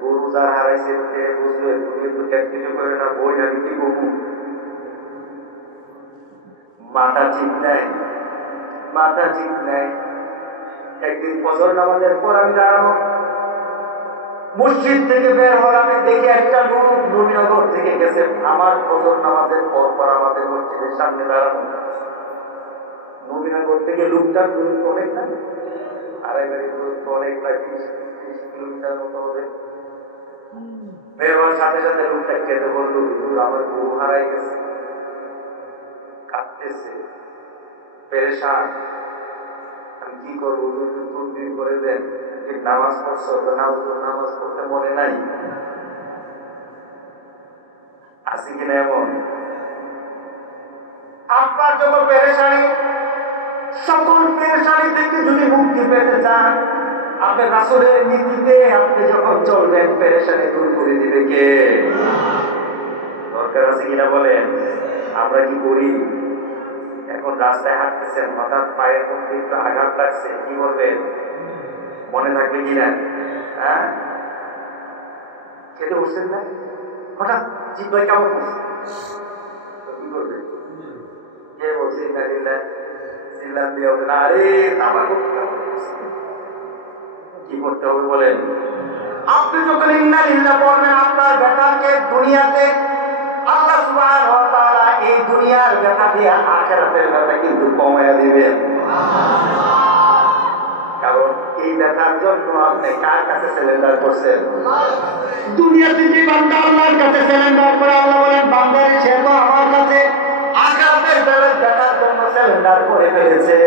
গরু যার হারাইছে বুঝবে, তুমি তো ক্যাপ্টেনে করে না বই, আমি কি বলবো? মাথা ঠিক নাই, মাথা ঠিক নাই। একদিন ফজর নামাজের পর আমি দাঁড়ানো, মসজিদ থেকে বের হওয়ার আমি দেখি একটা লোক নবীনগর থেকে গেছে আমার ফজর নামাজের পর আমাদের মসজিদের সামনে দাঁড়ানো। নবীনগর থেকে লোকটার দূরত্ব অনেক না, আড়াই বাড়ির দূরত্ব অনেক, প্রায় 30 কিলোমিটার মতো হবে। বের হওয়ার সাথে সাথে লোকটা কেঁদে বলল, হুজুর আমার বউ হারাই গেছে। কাঁদতেছে, পেরেশান। আমি কি করবো? হুজুর একটু তদবির করে দেন। নামাজ পড়ছো তো? না হুজুর নামাজ পড়তে মনে নাই। আছে কিনা এমন? আপনার যত পেরেশানি, সকল পেরেশানি থেকে যদি মুক্তি পেতে চান, আপনি রাসূলের নীতিতে আপনি যখন চলবেন, পেরেশানি দূর করে দিবে কে? দরকার আছে কিনা বলেন? আমরা কি করি? এখন রাস্তায় হাঁটতেছেন, হঠাৎ পায়ের মধ্যে একটু আঘাত লাগছে, কি বলবেন? মনে থাকবে কিনা? হ্যাঁ, খেতে বসছেন না, হঠাৎ জিহ্বায় কেমন করছে, কি করবে? কে বলছে ইন্না লিল্লাহ? চিল্লান দিয়ে হবে না, আরে আমার কি করতে হবে বলেন? আপনি যখন ইন্না লিল্লাহ পড়বেন, আপনার ব্যথাকে দুনিয়াতে আল্লাহ সুবহানাহু ওয়া তাআলা এই দুনিয়ার ব্যথা দিয়ে আখিরাতের ব্যথা কিন্তু কমায়া দিবেন। কারণ এই ব্যথার জন্য আপনি কার কাছে সিলিন্ডার করছেন? দুনিয়াতে যে বান্দা আল্লাহর কাছে সিলিন্ডার করে, আল্লাহ বলেন বান্দার সে তো আমার কাছে আখিরাতের ব্যথার জন্য সিলিন্ডার করে ফেলেছে।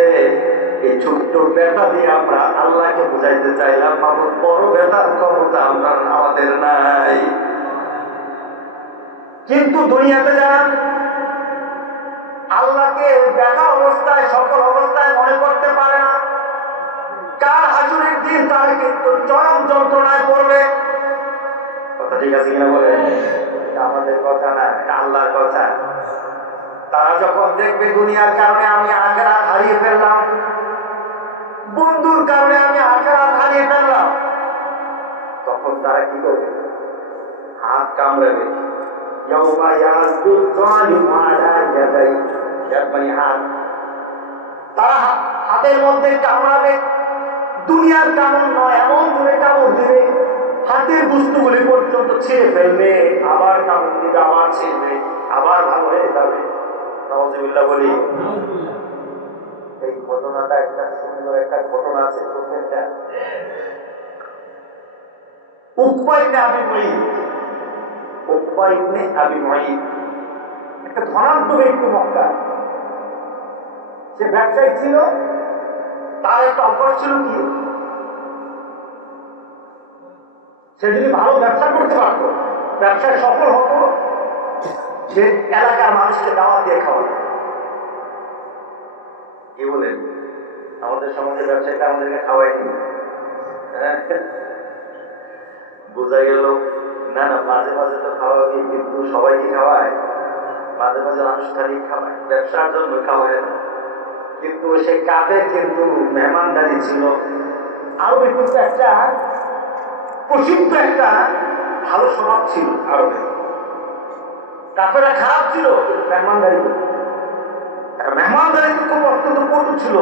এই ছোট্ট ব্যথা দিয়ে আমরা আল্লাহকে বুঝাইতে চাইলাম মাবুদ বড় ব্যথার ক্ষমতা আমাদের নাই। কিন্তু দুনিয়াতে যারা আল্লাহকে ব্যথা অবস্থায়, সকল অবস্থায় মনে করতে পারে না, কাল হাসুরের দিন তারা কিন্তু চরম যন্ত্রণায় পড়বে। কথা ঠিক আছে কিনা বলে? আমাদের কথা না, এটা আল্লাহর কথা। তারা যখন দেখবে দুনিয়ার কারণে আমি আখিরাত হারিয়ে ফেললাম, বন্ধুর কারণে আমি আখিরাত হারিয়ে ফেললাম, তখন তারা কি করবে? হাত কামড়াবে। ইয়াউমা ইয়াযুল যালিমু আলা ইয়াদাইহি, মানে হাত, তারা হাতের মধ্যে কামড়াবে। দুনিয়ার কামড় নয়, এমন জোরে কামড় দিবে হাতের বস্তুগুলি পর্যন্ত ছিঁড়ে ফেলবে, আবার কামড় দিবে, আবার ছিঁড়বে, আবার ভালো হয়ে যাবে। নাউযুবিল্লাহ বলি। এই ঘটনাটা একটা সুন্দর একটা ঘটনা আছে, শুনবেনটা? উকবা ইবনে আবি মুঈত, উকবা ইবনে আবি মুঈত একটা ধনাঢ্য ব্যক্তি মক্কা। সে ব্যবসায়ী ছিল। তার একটা অভ্যাস ছিল কি, সে যদি ভালো ব্যবসা করতে পারত, ব্যবসায় সফল হতো, সে এলাকার মানুষকে দাওয়াত দিয়ে খাওয়াতো। কি বলেন? আমাদের সমাজে ব্যবসায়ীটা আমাদেরকে খাওয়ায়নি। বোঝা গেল না না, মাঝে মাঝে তো খাওয়াবি, কিন্তু সবাইকে খাওয়ায়, মাঝে মাঝে আনুষ্ঠানিক খাওয়ায়, ব্যবসার জন্য খাওয়ায় না। কিন্তু সেই কাফের কিন্তু মেহমানদারি ছিল। আরবে কিন্তু একটা প্রসিদ্ধ একটা ভালো স্বভাব ছিল আরবে। কাফেরা খারাপ ছিল, মেহমানদারি মেহমানদারি খুব অত্যন্ত কটু ছিল,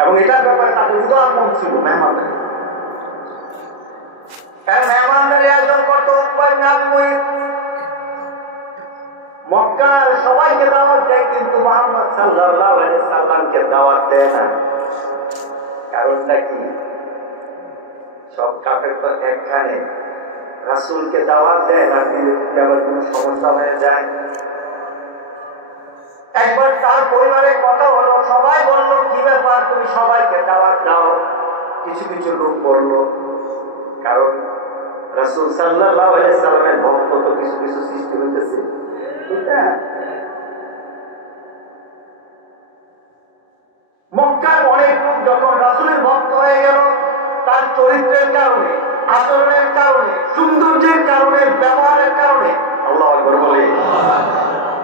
এবং এটার ব্যাপারে তাদের উদার মন ছিল। মেহমানদারি মেহমানদারি আয়োজন করতো মক্কার সবাইকে দাওয়াত দেয়, কিন্তু মুহাম্মদ সাল্লাল্লাহু আলাইহি সাল্লামকে দাওয়াত দেয় না। কারণটা কি? সব কাফের তো একখানে, রাসূলকে দাওয়াত দেয় না, দিলে আবার কোনো সমস্যা হয়ে যায়। একবার তার পরিবারের কথা হলো, সবাই বলল কি ব্যাপার তুমি সবাইকে দাওয়াত দাও। কিছু কিছু লোক বলল, কারণ রাসূল সাল্লাল্লাহু আলাইহি সাল্লামের ভক্ত তো কিছু কিছু সৃষ্টি হইতেছে। মক্কার অনেক লোক যখন রাসূলের ভক্ত হয়ে গেল, তার চরিত্রের কারণে, আচরণের কারণে, সৌন্দর্যের কারণে, ব্যবহারের কারণে, আল্লাহু আকবার বলে,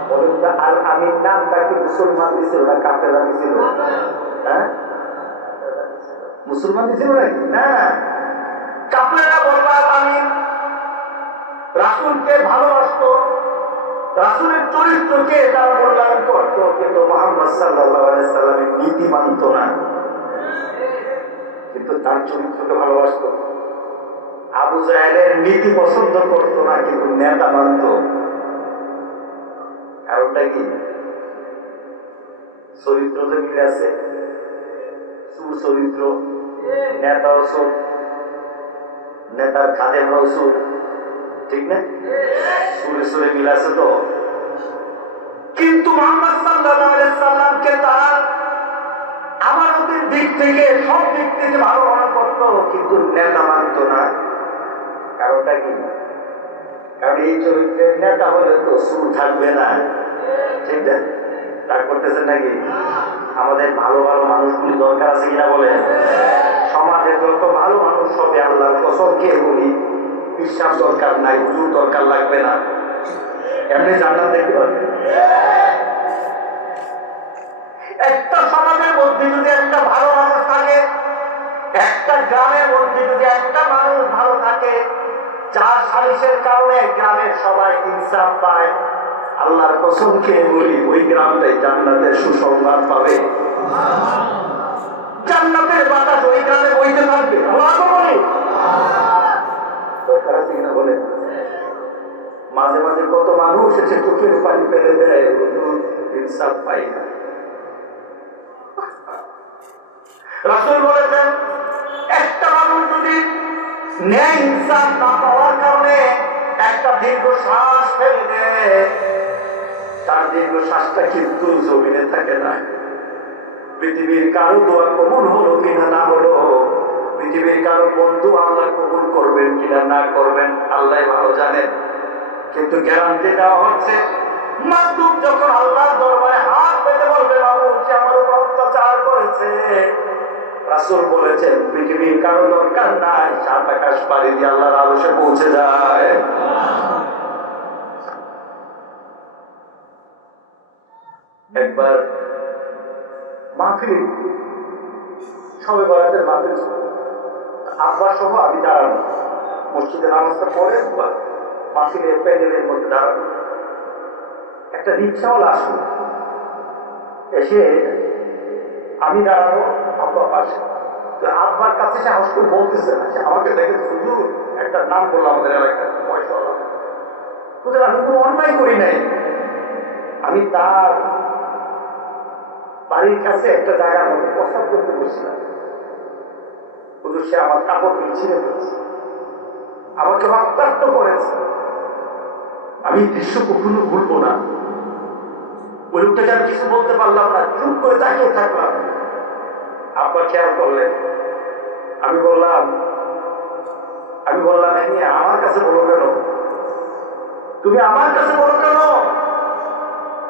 বলুন তো আল আমিন নামটা কি মুসলমান দিছিল না কাফেররা দিছিল? হ্যাঁ, মুসলমান দিছিল নাকি? না, কাফেররা বলল আল আমিন। রাসূলকে ভালোবাসতো, রাসূলের চরিত্রকে তারা মূল্যায়ন করত, কিন্তু মুহাম্মদ সাল্লাল্লাহু আলাইহি সাল্লামের নীতি মানত না, কিন্তু তার চরিত্রকে ভালোবাসতো। আবু জাহেলের নীতি পছন্দ করতো না, কিন্তু নেতা মানত। কারণটা কি? চরিত্র যে মিলে আছে, সুচরিত্র, নেতাও সুর, নেতার খাদেমরাও সুর, ঠিক না? সুরে সুরে মিলে আছে তো। কিন্তু মুহাম্মদ সাল্লাল্লাহু আলাইহি সাল্লামকে তার আমানতের দিক থেকে, সব দিক থেকে ভালো মনে করত, কিন্তু নেতা মানত না। কারণটা কি? কারণ এই চরিত্রের নেতা হলে তো সুর থাকবে না, ঠিক না? তা করতেছেন নাকি? আমাদের ভালো ভালো মানুষগুলি দরকার আছে কিনা বলে? সমাজে যত ভালো মানুষ হবে, আল্লাহর কসম খেয়ে বলি, বিশ্বাস দরকার নাই, হুজুর দরকার লাগবে না, এমনি জান্নাত দেখতে পারবে। একটা সমাজের মধ্যে যদি একটা ভালো মানুষ থাকে, একটা গ্রামের মধ্যে যদি একটা মানুষ ভালো থাকে, যার সালিশের কারণে গ্রামের সবাই ইনসাফ পায়, আল্লাহর কসম খেয়ে বলি, ওই গ্রামটাই জান্নাতের সুসংবাদ পাবে। জান্নাতের বাতাস ওই গ্রামে বইতে থাকবে। দরকার আছে কিনা বলে? মাঝে মাঝে কত মানুষ এসে চোখের পানি ফেলে দেয়, ইনসাফ পাই না। রাসূল বলেছেন, একটা মানুষ যদি ন্যায় ইনসাফ না পাওয়ার কারণে একটা দীর্ঘ শ্বাস ফেলে দেয়, তার দীর্ঘ শ্বাসটা কিন্তু জমিনে থাকে না। পৃথিবীর কারো দোয়া কবুল হলো কিনা না হলো, পৃথিবীর কারো বন্ধু আল্লাহ কবুল করবেন কিনা না করবেন, আল্লাহ ভালো জানেন। কিন্তু গ্যারান্টি দেওয়া হচ্ছে, মাসদুম যখন আল্লাহর দরবারে হাত পেতে বলবে, বাবু যে আমার উপর অত্যাচার করেছে, রাসূল বলেছেন পৃথিবীর কারো দরকার নাই, সাত আকাশ পাড়ি দিয়ে আল্লাহর আরশে পৌঁছে যায়। একবার মাহফিল, সবে বরাতের মাহফিল, আব্বা সহ আমি দাঁড়ানো, মসজিদে নামাজটা পড়ে মাহফিলের প্যান্ডেলের মধ্যে দাঁড়ানো। একটা রিক্সাওয়ালা আসলো, এসে আমি দাঁড়ানো, আব্বা পাশে। তো আব্বার কাছে সে হাস করে বলতেছে না, সে আমাকে দেখে হুজুর একটা নাম বললো আমাদের এলাকার পয়সাওয়ালা। হুজুর আমি কোনো অন্যায় করি নাই, আমি তার বাড়ির কাছে একটা জায়গার মধ্যে প্রস্তাব করতে বসছিলাম। হুজুর সে আমার কাপড় ছিঁড়ে ফেলেছে, আমাকে রক্তাক্ত করেছে। আমি দৃশ্য কখনো ভুলবো না। ওই লোকটাকে আমি কিছু বলতে পারলাম না, চুপ করে তাকিয়ে থাকলাম। আব্বা খেয়াল করলেন, আমি বললাম হ্যাঁ আমার কাছে বলো কেন? তুমি আমার কাছে বলো কেন?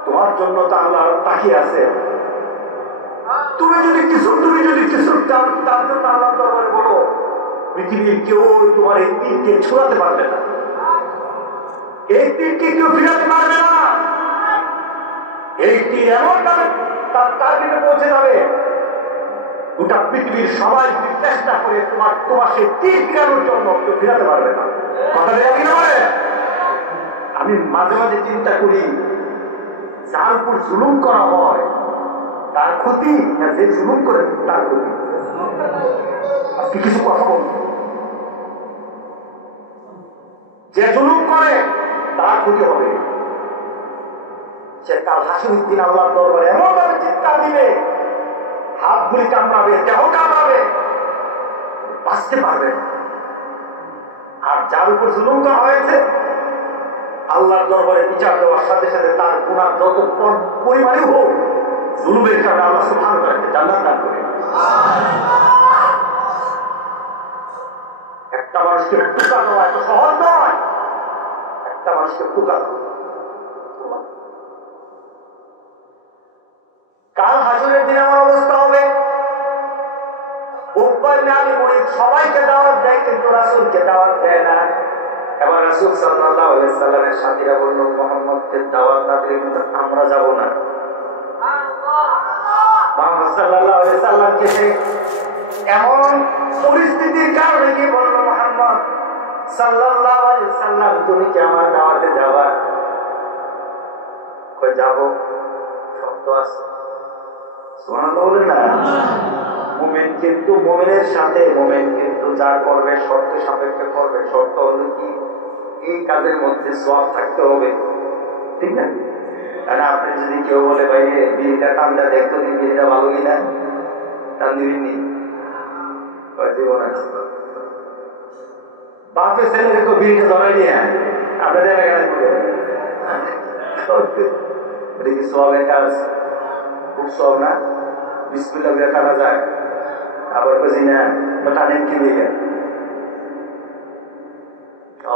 তোমার জন্য তো আল্লাহ তাকিয়ে আছে। তুমি যদি কিছু তার জন্য আল্লাহর দরবারে বলো, পৃথিবীর কেউ তোমার এই তীরকে ছুড়াতে পারবে না, এই তীরকে কেউ ফিরাতে পারবে না। এই তীর এমন ভাবে তার টার্গেটে পৌঁছে যাবে, গোটা পৃথিবীর সবাই যদি চেষ্টা করে তোমার সেই তীর ফিরানোর জন্য কেউ ফিরাতে পারবে না। কথা বলে আমি মাঝে মাঝে চিন্তা করি, যার উপর জুলুম করা হয় তার ক্ষতি, যে জুলুম করে তার ক্ষতি। আজকে কিছু কথা বল, যে জুলুম করে তার ক্ষতি হবে। সে কাল হাসির দিন আল্লাহর দরবারে এমন ভাবে চিৎকার দিবে, হাতগুলি কামড়াবে, দেহ কামড়াবে, বাঁচতে পারবে। আর যার উপর জুলুম করা হয়েছে আল্লাহর দরবারে বিচার দেওয়ার সাথে সাথে তার গুনাহ যত পরিমাণে হোক, জুলুমের কারণে আল্লাহ সুবহানাহু ওয়া তাআলা জান্নাত দান করে। একটা মানুষকে টুকা দেওয়া এত সহজ নয়, একটা মানুষকে টুকা দেওয়া। কাল হাসরের দিনে আমার অবস্থা হবে, সবাইকে দাওয়াত দেয় কিন্তু রাসূলকে দাওয়াত দেয় না। এবার রাসূল সাল্লাল্লাহু আলাইহি ওয়াসাল্লামের সাথীরা বলল, মুহাম্মদকে দাওয়াত না দিলে কিন্তু আমরা যাব না। মুহাম্মদ সাল্লাল্লাহু আলাইহি ওয়াসাল্লামকে এমন পরিস্থিতির কারণে কি বলল, মুহাম্মদ সাল্লাল্লাহু আলাইহি ওয়াসাল্লাম তুমি কি আমার দাওয়াতে যাবা? কই যাব, শর্ত আছে। সুবহানাল্লাহ বলেন না। মুমিন কিন্তু মুমিনের সাথে, মুমিন কিন্তু যা করবে শর্ত সাপেক্ষে করবে। শর্ত হলো কি, এই কাজের মধ্যে সওয়াব থাকতে হবে, ঠিক না? আর আপনি যদি কেউ বলে ভাই বিড়িটা টানটা দেখতো, বিড়িটা ভালো কিনা, টান দিবি জীবন আছে। বাপের ছেলেকে তো বিড়িটা ধরাই দিয়ে আপনাদের এলাকায় এটা কি সওয়াবের কাজ? খুব সওয়াব না? বিসমিল্লাহ বলে টানা যায়, আবার বুঝি না তো টানেন কি দিয়ে?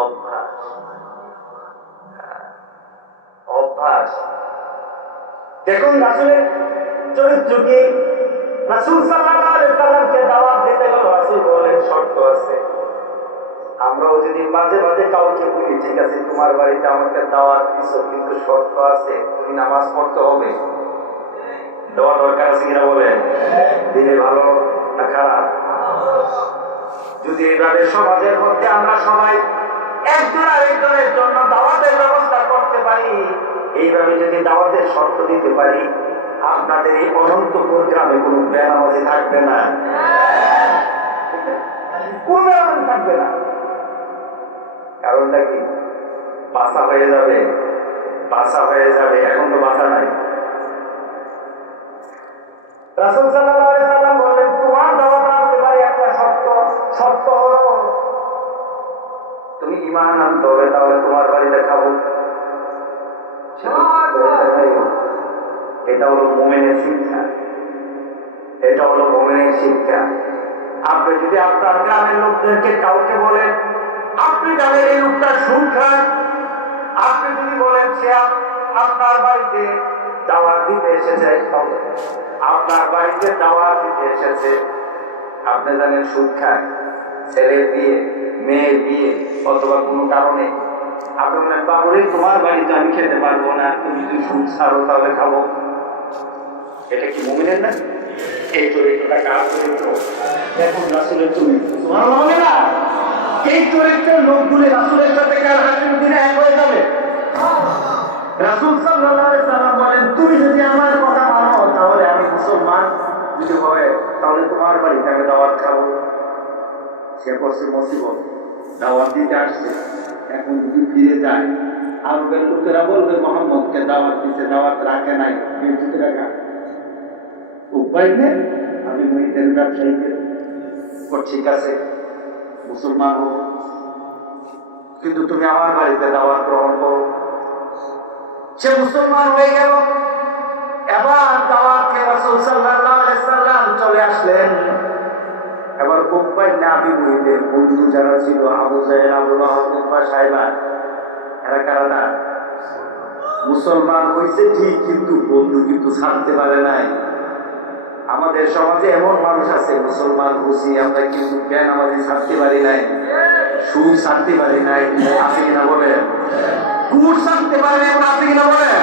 অভ্যাস, অভ্যাস। দেখুন রাসূলের চরিত্র কি। রাসূল সাল্লাল্লাহু আলাইহি ওয়াসাল্লামকে দাওয়াত দিতে গেল, রাসূল বলেন শর্ত আছে। আমরাও যদি মাঝে মাঝে কাউকে বলি, ঠিক আছে তোমার বাড়িতে আমাকে দাওয়াত দিছো কিন্তু শর্ত আছে, তুমি নামাজ পড়তে হবে। দেওয়া দরকার আছে কিনা বলেন? দিলে ভালো না খারাপ? যদি এইভাবে সমাজের মধ্যে আমরা সবাই একজন আরেকজনের জন্য দাওয়াতের ব্যবস্থা করতে পারি, এইভাবে যদি দাওয়াতের শর্ত দিতে পারি, আপনাদের এই অনন্তপুর গ্রামে কোনো বেনামাজি থাকবে না, কোন বেনামাজি থাকবে না। কারণটা কি? বাসা হয়ে যাবে, বাসা হয়ে যাবে। এখন তো বাসা নাই। রাসূল সাল্লাল্লাহু আলাইহি ওয়াসাল্লাম বলেন, তোমার দাওয়াত রাখতে পারি একটা শর্ত, শর্ত হলো তুমি ঈমান আনতে হবে, তাহলে তোমার বাড়িতে খাবো। এটা হলো মুমিনের শিক্ষা, এটা হলো মুমিনের শিক্ষা। আপনি যদি আপনার গ্রামের লোকদেরকে কাউকে বলেন আপনি জানেন এই লোকটা সুদ খান, আপনি যদি বলেন সে আপনার বাড়িতে দাওয়াত দিতে এসেছে, আপনার বাড়িতে দাওয়াত দিতে এসেছে, আপনি জানেন সুদ খান, ছেলে বিয়ে মেয়ে বিয়ে অথবা কোনো কারণে আপনি বলেন বাবুরে তোমার বাড়িতে আমি খেতে পারবো না, তুমি যদি সুদ ছাড়ো তাহলে খাবো। এটা কি মুমিনের না? এই চরিত্রটা কার চরিত্র? এখন রাসূলের চরিত্র। সুবহানাল্লাহ বলে না? এই চরিত্রের লোকগুলি রাসূলের সাথে কার হাসির দিনে এক হয়ে যাবে। রাসূল সাল্লাল্লাহু আলাইহি ওয়াসাল্লাম বলেন, তুমি যদি আমার কথা মানো তাহলে আমি মুসলমান, যদি হয় তাহলে তোমার বাড়িতে আমি দাওয়াত খাবো। সে পড়ছে মুসিবত, দাওয়াত দিতে আসছে, এখন যদি ফিরে যায় আরবের লোকেরা বলবে মুহাম্মদকে দাওয়াত দিতে, দাওয়াত রাখে নাই, বেঁচে রাখা উপায় নেই। আমি মুরিদের ব্যবসায়ীকে ঠিক আছে মুসলমান হোক, কিন্তু তুমি আমার বাড়িতে দাওয়াত গ্রহণ করো। সে মুসলমান হয়ে গেল। এবার দাওয়াত খেয়ে রাসূল সাল্লাল্লাহু আলাইহি ওয়াসাল্লাম চলে আসলেন। এবার উপায় না, আমি মুরিদের বন্ধু যারা ছিল, আবু জাহেল, আবু লাহাব, উতবা, সাইবা, এরা কারা না? মুসলমান হয়েছে ঠিক, কিন্তু বন্ধু কিন্তু ছাড়তে পারে নাই। আমাদের সমাজে এমন মানুষ আছে মুসলমান বুঝি আমরা কিন্তু বেনামাজি ছাড়তে পারি নাই, সুদ ছাড়তে পারি নাই, আছে কিনা বলেন? কুট ছাড়তে পারি নাই, আছে কিনা বলেন?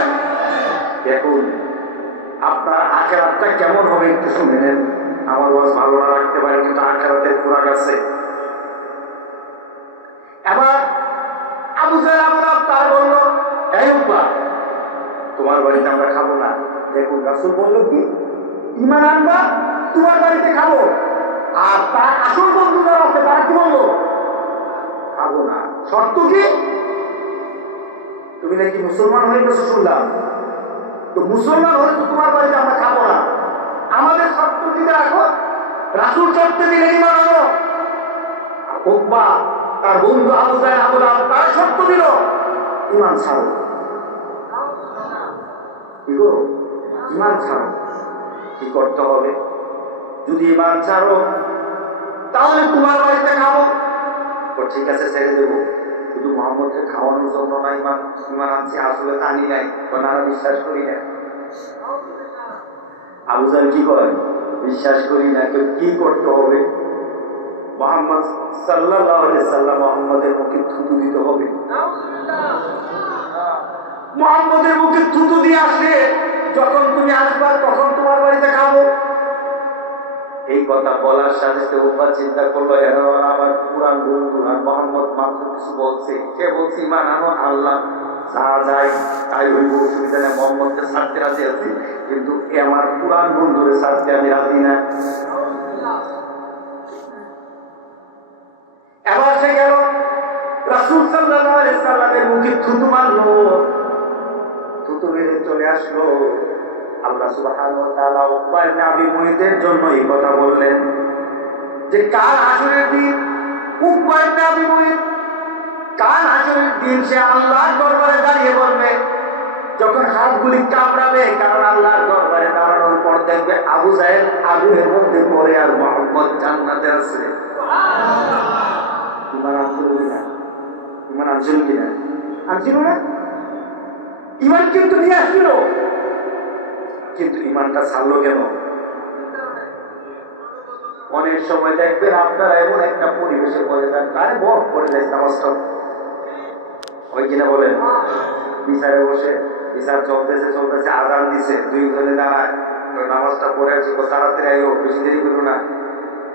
দেখুন আপনার আখেরাতটা কেমন হবে একটু শুনে নেন। আমার ওয়াজ ভালো না রাখতে পারে কিন্তু আখেরাতের পুরাক আছে। এবার আবু জাহেল তার বললো, এই উকবা, তোমার বাড়িতে আমরা খাবো না। দেখুন রাসূল বললো কি, ঈমান আনবা তোমার বাড়িতে খাবো। আর তার আসল বন্ধু যারা আছে তারা কি বললো, খাবো না। শর্ত কি? তুমি নাকি মুসলমান হয়ে গেছো শুনলাম, তো মুসলমান হলে তো তোমার বাড়িতে আমরা খাবো না। আমাদের শর্ত দিতে রাখো, রাসূল শর্ত দিলে ঈমান আনো। উকবা তার বন্ধু আবু জাহেল তার শর্ত দিল, ঈমান ছাড়ো। কি গো, ঈমান ছাড়ো। কি করতে হবে? যদি ঈমান ছাড়ো তাহলে তোমার বাড়িতে খাবো। ঠিক আছে ছেড়ে দেবো, শুধু মুহাম্মদকে খাওয়ানোর জন্য না ঈমান আনছি, আসলে আনি নাই, ওনারা বিশ্বাস করি না। আবু জাহেল কি করে, বিশ্বাস করি না। কেউ কি করতে হবে? মুহাম্মদ সাল্লাল্লাহু আলাইহি সাল্লাম মুহাম্মদের মুখে থুতু দিতে হবে। মুহাম্মদের মুখে থুতু দিয়ে আসলে যখন তুমি আসবা তখন তোমার বাড়িতে খাবো। এই কথা বলার সাথে সাথে উম্মাহ চিন্তা করলো, এরা আমার পুরান বন্ধু, আর মুহাম্মদ মাত্র কিছু বলছে, সে বলছে ঈমান আনো, আল্লাহ যা যায় তাই হইব, অসুবিধা নেই, মুহাম্মদকে ছাড়তে রাজি আছি, কিন্তু আমার পুরান বন্ধুরে ছাড়তে আমি রাজি না। এবার সে গেল রাসূল সাল্লাল্লাহু আলাইহি সাল্লামের মুখে থুতু মারলো, থুতু মেরে চলে আসলো। আল্লাহ সুবহানাহু ওয়া তাআলা উকবা ইবনে আবী মুঈতের জন্য এই কথা বললেন যে কাল হাসরের দিন উকবা ইবনে আবী মুঈত কাল হাসরের দিন সে আল্লাহর দরবারে দাঁড়িয়ে বলবে, যখন হাতগুলি কাঁপড়াবে, কারণ আল্লাহর দরবারে দাঁড়ানোর পর দেখবে আবু জাহেল আগুনের মধ্যে পড়ে আর মুহাম্মদ জান্নাতে আছে। ঈমান আনছিল কিনা? ঈমান আনছিল কিনা? আনছিল না? ঈমান কিন্তু নিয়ে আসছিল, কিন্তু ঈমানটা ছাড়লো কেন? অনেক সময় দেখবেন আপনারা এমন একটা পরিবেশে পড়ে যান, আরে বক পড়ে যায় নামাজটা, ওই কিনা বলেন? বিচারে বসে, বিচার চলতেছে, আজান দিছে, দুইজনে দাঁড়ায়, নামাজটা পড়ে আছে, তাড়াতাড়ি আইও, বেশি দেরি করো না।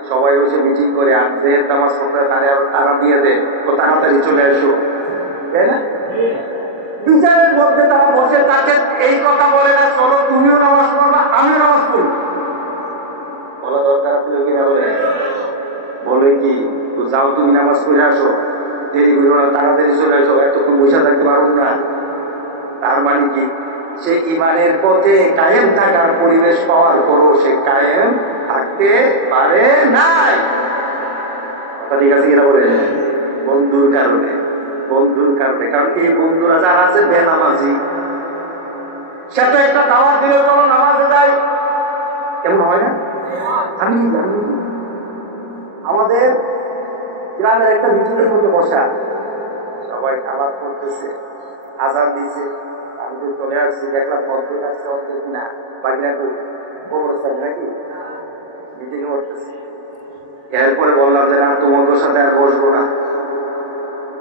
সবাই বসে মিটিং করে, আর যে নামাজ পড়তে তারা দিয়ে দেয়, তো তাড়াতাড়ি চলে আসো, তাই না? বিচারের মধ্যে তারা বসে তাকে এই কথা বলে না, চলো তুমিও নামাজ পড়বা আমিও নামাজ পড়ব, বলা দরকার ছিল কিনা? বলে কি, তো যাও তুমি নামাজ পড়ে আসো, দেরি করো না, তাড়াতাড়ি চলে আসো, এতক্ষণ বসে থাকতে পারো না। তার মানে কি, সে ঈমানের পথে কায়েম থাকার পরিবেশ পাওয়ার পরও সে কায়েম থাকতে পারে নাই। ঠিক আছে কিনা বলে? বন্ধুর কারণে, কারণ এই বন্ধুরা যারা আছে বেনামাজি, সে তো একটা দাওয়াত দিলে কোনো নামাজে যায়, এমন হয় না? আমি আমাদের গ্রামের একটা মিটিংয়ের মধ্যে বসা, সবাই খাবার করতেছে, আজান দিচ্ছে, আমি তো চলে আসছি, দেখলাম অর্ধেক আসছে, অর্ধেক না, বাকিরা অবস্থান নাকি মিটিংয়ে বসতেছি। এরপরে বললাম যে না, তোমাদের সাথে আর বসবো না,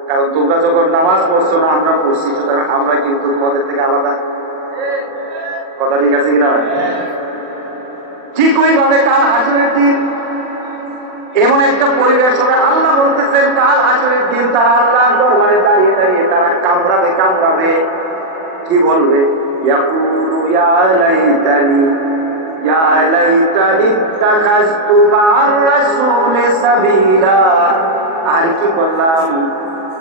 কারণ তোমরা যখন নামাজ পড়ছো না, আমরা পড়ছি, সুতরাং আমরা কিন্তু তোমাদের থেকে আলাদা। কথা ঠিক আছে কিনা? ঠিক ওইভাবে কাল হাসরের দিন এমন একটা পরিবেশ হবে, আল্লাহ বলতেছেন কাল হাসরের দিন তারা আল্লাহর দরবারে দাঁড়িয়ে দাঁড়িয়ে তারা কামড়াবে। কি বলবে? ইয়াকুলু ইয়া লাইতানি ইত্তাখাযতু মা'আর রাসূলি সাবিলা। আর কি করলাম,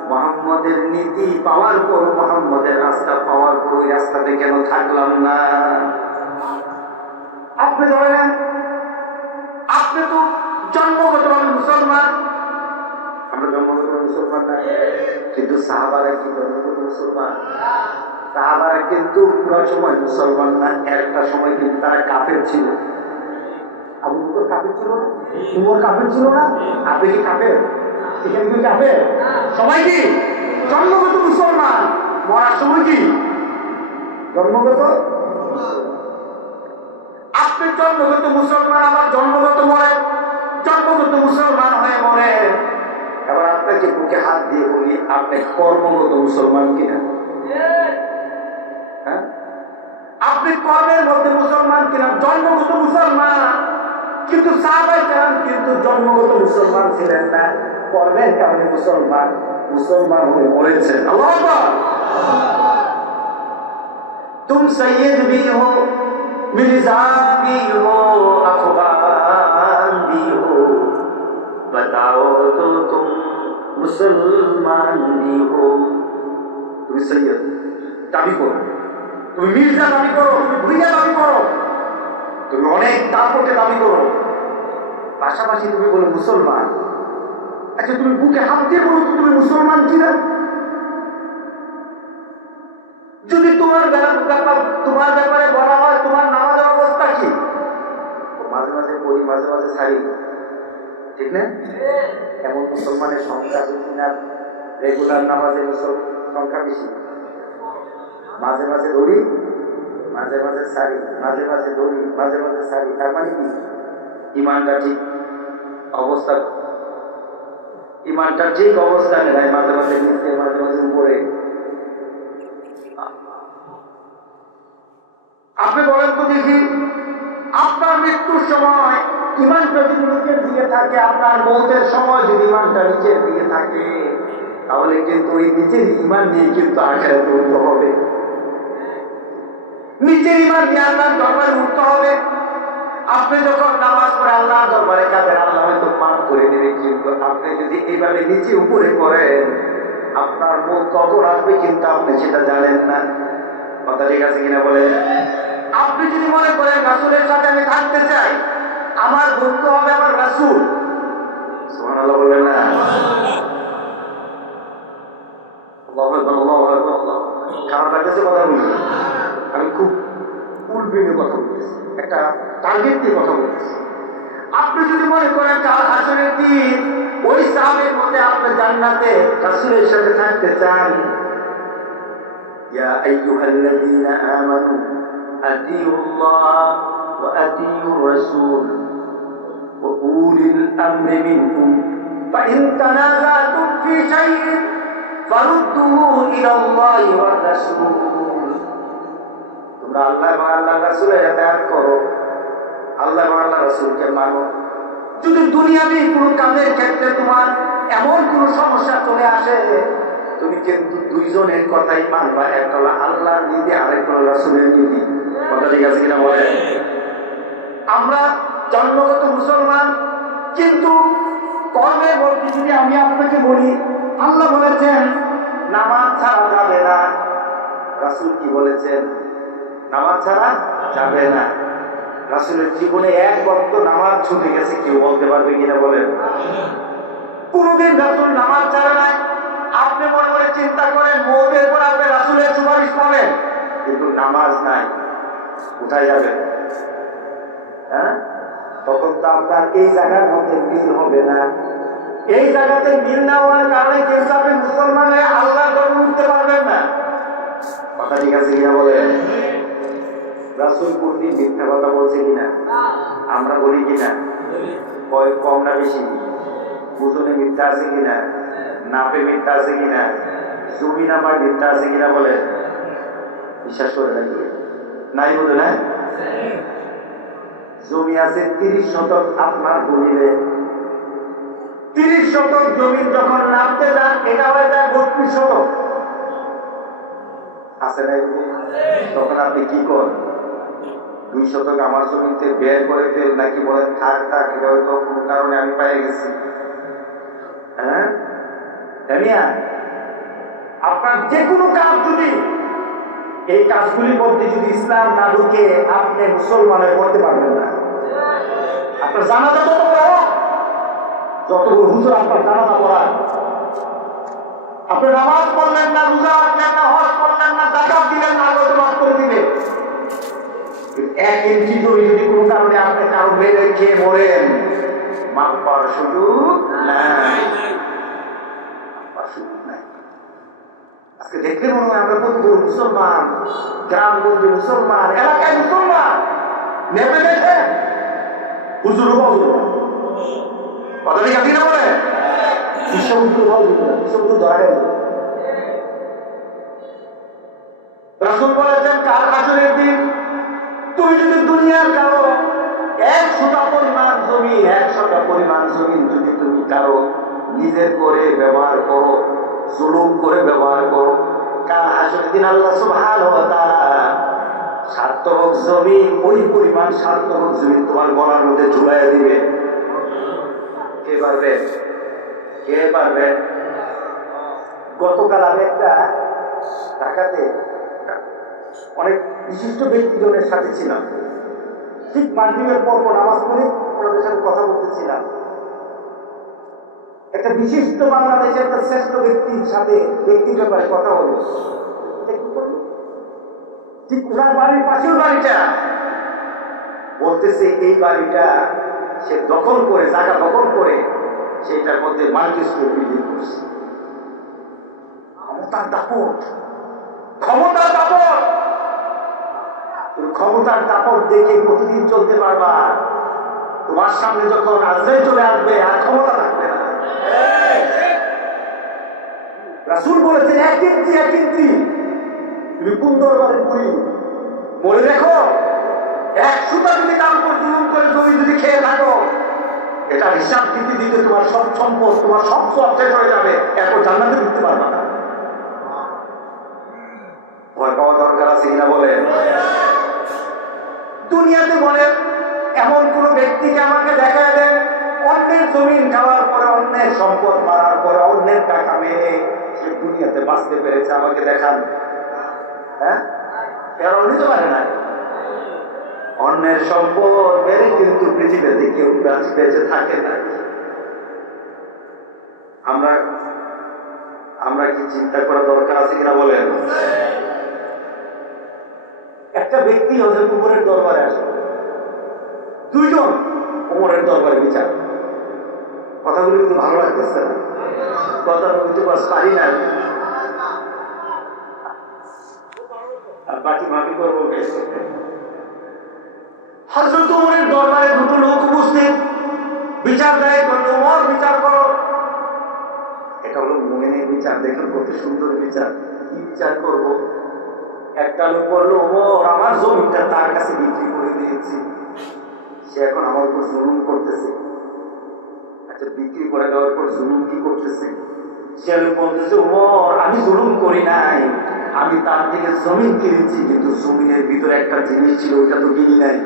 মুহাম্মদের নীতি পাওয়ার পর, মুহাম্মদের রাস্তা পাওয়ার পর ওই রাস্তাতে কেন থাকলাম না? আপনি ধরেন আপনি তো জন্মগতভাবে মুসলমান, আমরা জন্মগতভাবে মুসলমান না, কিন্তু সাহাবারা কি জন্মগত মুসলমান? সাহাবারা কিন্তু পুরো সময় মুসলমান না, একটা সময় কিন্তু তারা কাফের ছিল। আবু বকর কাফের ছিল না, উমর কাফের ছিল না, আপনি কি কাফের? এখানে কি কাফের? সবাই কি জন্মগত মুসলমান, মরার সময় কি জন্মগত? আপনি আপনি জন্মগত মুসলমান, আমার জন্মগত মরে, জন্মগত মুসলমান হয়ে মরে। এবার আপনাকে বুকে হাত দিয়ে বলি, আপনি কর্মগত মুসলমান কিনা? হ্যাঁ, আপনি কর্মের মধ্যে মুসলমান কিনা? জন্মগত মুসলমান, কিন্তু সাহাবায়ে কেরাম কিন্তু জন্মগত মুসলমান ছিলেন না, কর্মের কারণে মুসলমান মুসলমান হয়ে মরেছেন। আল্লাহু আকবার। तुम सैयद भी हो, मिर्जा भी हो, अफगान भी हो, बताओ तो तुम मुसलमान भी हो। তুমি সৈয়দ দাবি করো, তুমি মির্জা দাবি করো, তুমি ভুইয়া দাবি করো, তুমি অনেক দাপটে দাবি করো, পাশাপাশি তুমি বলো মুসলমান। আচ্ছা, তুমি বুকে হাত দিয়ে বলো তো তুমি মুসলমান কিনা? যদি তোমার ব্যাপারে বলা হয় তোমার নামাজের অবস্থা কি, মাঝে মাঝে পড়ি, মাঝে মাঝে ছাড়ি, ঠিক না? এমন মুসলমানের সংখ্যা কিনা রেগুলার নামাজের সংখ্যা বেশি? মাঝে মাঝে ধরি, মাঝে মাঝে ছাড়ি, মাঝে মাঝে ধরি, মাঝে মাঝে ছাড়ি। তার মানে কি? ইমানটা ঠিক অবস্থা, ইমানটা ঠিক অবস্থানে নাই, মাঝে মাঝে নিচে, মাঝে মাঝে উপরে। আপনি বলেন তো দেখি, আপনার মৃত্যুর সময় ইমানটা যদি নিচের দিকে থাকে, আপনার মৌতের সময় যদি ইমানটা নিচের দিকে থাকে, তাহলে কিন্তু ওই নিচের ইমান নিয়ে কিন্তু আখিরাতে উঠতে হবে। নিচের ইমান নিয়ে আল্লাহর দরবারে উঠতে হবে। আপনি যখন নামাজ পড়ে আল্লাহর দরবারে কাঁদেন, আল্লাহ হয়তো মাফ করে দেবে, কিন্তু আপনি যদি এইভাবে নিচে উপরে করেন, আপনার মৌত কখন আসবে কিন্তু আপনি সেটা জানেন না। কথা ঠিক আছে কিনা বলেন? আপনি যদি মনে করেন রাসূলের সাথে আমি থাকতে চাই, আমার বন্ধু হবে আমার রাসূল, সুবহানাল্লাহ বলবেন না? আল্লাহু আকবার, আল্লাহু আকবার, আল্লাহ। খারাপ লাগতেছে কথা বলি? আমি খুব উল্টো কথা বলতেছি, একটা টার্গেট দিয়ে কথা বলতেছি। আপনি যদি মনে করেন কাল হাসরের দিন ওই সাহাবের মধ্যে আপনি জান্নাতে রাসূলের সাথে থাকতে চান, ইয়া আইয়ুহাল্লাযীনা আমানু আতিউল্লাহ ওয়া আতিউর রাসূল ওয়া উলিল আমরি মিনকুম ফাইন তানাযাতুম ফি শাইইন ফারুদ্দুহু ইলাল্লাহি ওয়ার রাসূল। তোমরা আল্লাহ এবং আল্লাহর রাসূলের ইতাআত করো, আল্লাহ এবং আল্লাহর রাসূলকে মানো। যদি দুনিয়াবি কোনো কাজের ক্ষেত্রে তোমার এমন কোনো সমস্যা চলে আসে, তুমি কিন্তু দুইজনের কথাই মানবা, একটা হলো আল্লাহর নীতি, আরেকটা হলো রাসূলের নীতি। কথা ঠিক আছে কিনা বলেন? আমরা জন্মগত মুসলমান, কিন্তু কর্মের মধ্যে যদি আমি আপনাকে বলি, আল্লাহ বলেছেন নামাজ ছাড়া যাবে না, রাসূল কি বলেছেন? নামাজ ছাড়া যাবে না। রাসূলের জীবনে এক বক্ত নামাজ ছুটে গেছে, কেউ বলতে পারবে কিনা বলেন? কোনদিন রাসূল নামাজ ছাড়া নাই। আপনি মনে মনে চিন্তা করেন মওতের পর আপনি রাসূলের সুপারিশ পাবেন, কিন্তু নামাজ নাই, কোথায় যাবেন? হ্যাঁ, তখন তো আপনার এই জায়গার মধ্যে মিল হবে না। এই জায়গাতে মিল না হওয়ার কারণে কিন্তু আপনি মুসলমান হয়ে আল্লাহর দরবারে উঠতে পারবেন না। কথা ঠিক আছে কিনা বলেন? রাসূল কোনদিন মিথ্যা কথা বলছে কিনা? আমরা বলি কিনা? কম না বেশি? ওজনে মিথ্যা আছে কিনা? নাপে মিথ্যা আছে কিনা? জমি নামায় মিথ্যা আছে কিনা বলে? বিশ্বাস করে নাকি? নাই বলে না? জমি আছে 30 শতক আপনার জমিতে, 30 শতক জমি যখন নামতে যান এটা হয়ে যায় 32 শতক, আছে না? তখন আপনি কি করেন? 2 শতক আমার জমিতে বের করে দেন, নাকি বলেন থাক থাক, এটা হয়তো কোনো কারণে আমি পেয়ে গেছি? হ্যাঁ, আপনার যে কোনো কাজ যদি এই কাজগুলির মধ্যে যদি ইসলাম না ঢুকে, আপনি মুসলমান হয়ে পড়তে পারবেন না। আপনার জানাজা যত বড়, যত হুজুর আপনার জানাজা পড়া, আপনি নামাজ পড়লেন না, রোজা রাখলেন না, হজ করলেন না, যাকাত দিলেন না, আল্লাহ তো মাফ করে দিবে। 1 ইঞ্চি জমি যদি কোনো কারণে আপনি কারো মেরে খেয়ে মরেন, মাফ পাওয়ার সুযোগ নাই। আজকে দেখলে মনে হয় আমরা কত বড় মুসলমান, গ্রামগঞ্জে মুসলমান, এলাকায় মুসলমান, নেমে গেছে হুজুর কথা ঠিক আছে না বলে বিশ্ববন্ধু ধরা গেল। রাসূল বলেছেন কাল হাসরের দিন তুমি যদি দুনিয়ার কারো 100টা পরিমাণ জমিন যদি তুমি কারো নিজের করে ব্যবহার করো, জুলুম করে ব্যবহার করো, কাল হাসরের দিন আল্লাহ সুবহানাহু ওয়া তাআলা 7 তরফ জমিন, ওই পরিমাণ 7 তরফ জমিন তোমার গলার মধ্যে ঝুলাইয়া দিবে। কে পারবে? কে পারবে? গতকাল আমি একটা ঢাকাতে অনেক বিশিষ্ট ব্যক্তিজনের সাথে ছিলাম। ঠিক মাগরিবের পর নামাজ পড়ে ওনাদের সাথে কথা বলতেছিলাম। একটা বিশিষ্ট বাংলাদেশের একটা শ্রেষ্ঠ ব্যক্তির সাথে ব্যক্তির ব্যাপারে কথা হলো। ঠিক ওনার বাড়ির পাশের বাড়িটা বলতেছে এই বাড়িটা সে দখল করে, জায়গা দখল করে সেটার মধ্যে মাল্টি স্টোরি বিল্ডিং করছে। ক্ষমতার দাপট, ক্ষমতার দাপট, ক্ষমতার দাপট দেখে প্রতিদিন চলতে পারবা। তোমার সামনে যখন আজরাইল চলে আসবে আর ক্ষমতা থাকবে না। রাসূল বলেছেন 1 ইঞ্চি তুমি কোন দরবারে করি মনে রেখো, 100টা যদি দাম করে জুলুম করে জমি যদি খেয়ে থাকো, এটা হিসাব দিতে তোমার সব সম্পদ, তোমার সব শেষ হয়ে যাবে, এরপর জান্নাতে ঢুকতে পারবা না। ভয় পাওয়া দরকার আছে কিনা বলেন? দুনিয়াতে বলেন এমন কোন ব্যক্তিকে আমাকে দেখায় দেন অন্যের জমিন খাওয়ার পরে, অন্যের সম্পদ মারার পরে, অন্যের টাকা মেরে সে দুনিয়াতে বাঁচতে পেরেছে, আমাকে দেখান। হ্যাঁ, এর নিতে পারে না। অন্যের সম্পদ মেরে কিন্তু পৃথিবীতে কেউ বেঁচে থাকে না। আমরা কি চিন্তা করা দরকার আছে কিনা বলেন? একটা ব্যক্তি হযরত ওমরের দরবারে আসে, 2 জন ওমরের দরবারে বিচার। কথাগুলো কিন্তু ভালো লাগতেছে না, কথা বলতে পারি না, আর বাকি করবো। হযরত ওমরের দরবারে 2টো লোক উপস্থিত, বিচার দেয়, ওমর বিচার করো। এটা হলো মুমিনের বিচার। দেখুন কত সুন্দর বিচার। কি বিচার করব? একটা লোক বললো ওমর আমার জমিটা তার কাছে বিক্রি করে দিয়েছি, সে এখন আমার উপর জুলুম করতেছে। আচ্ছা, বিক্রি করে দেওয়ার পর জুলুম কি করতেছে? সে বলতেছে ওমর আমি জুলুম করি নাই, আমি তার থেকে জমিন কিনেছি, কিন্তু জমিনের ভিতরে একটা জিনিস ছিল ওইটা তো কিনি নাই।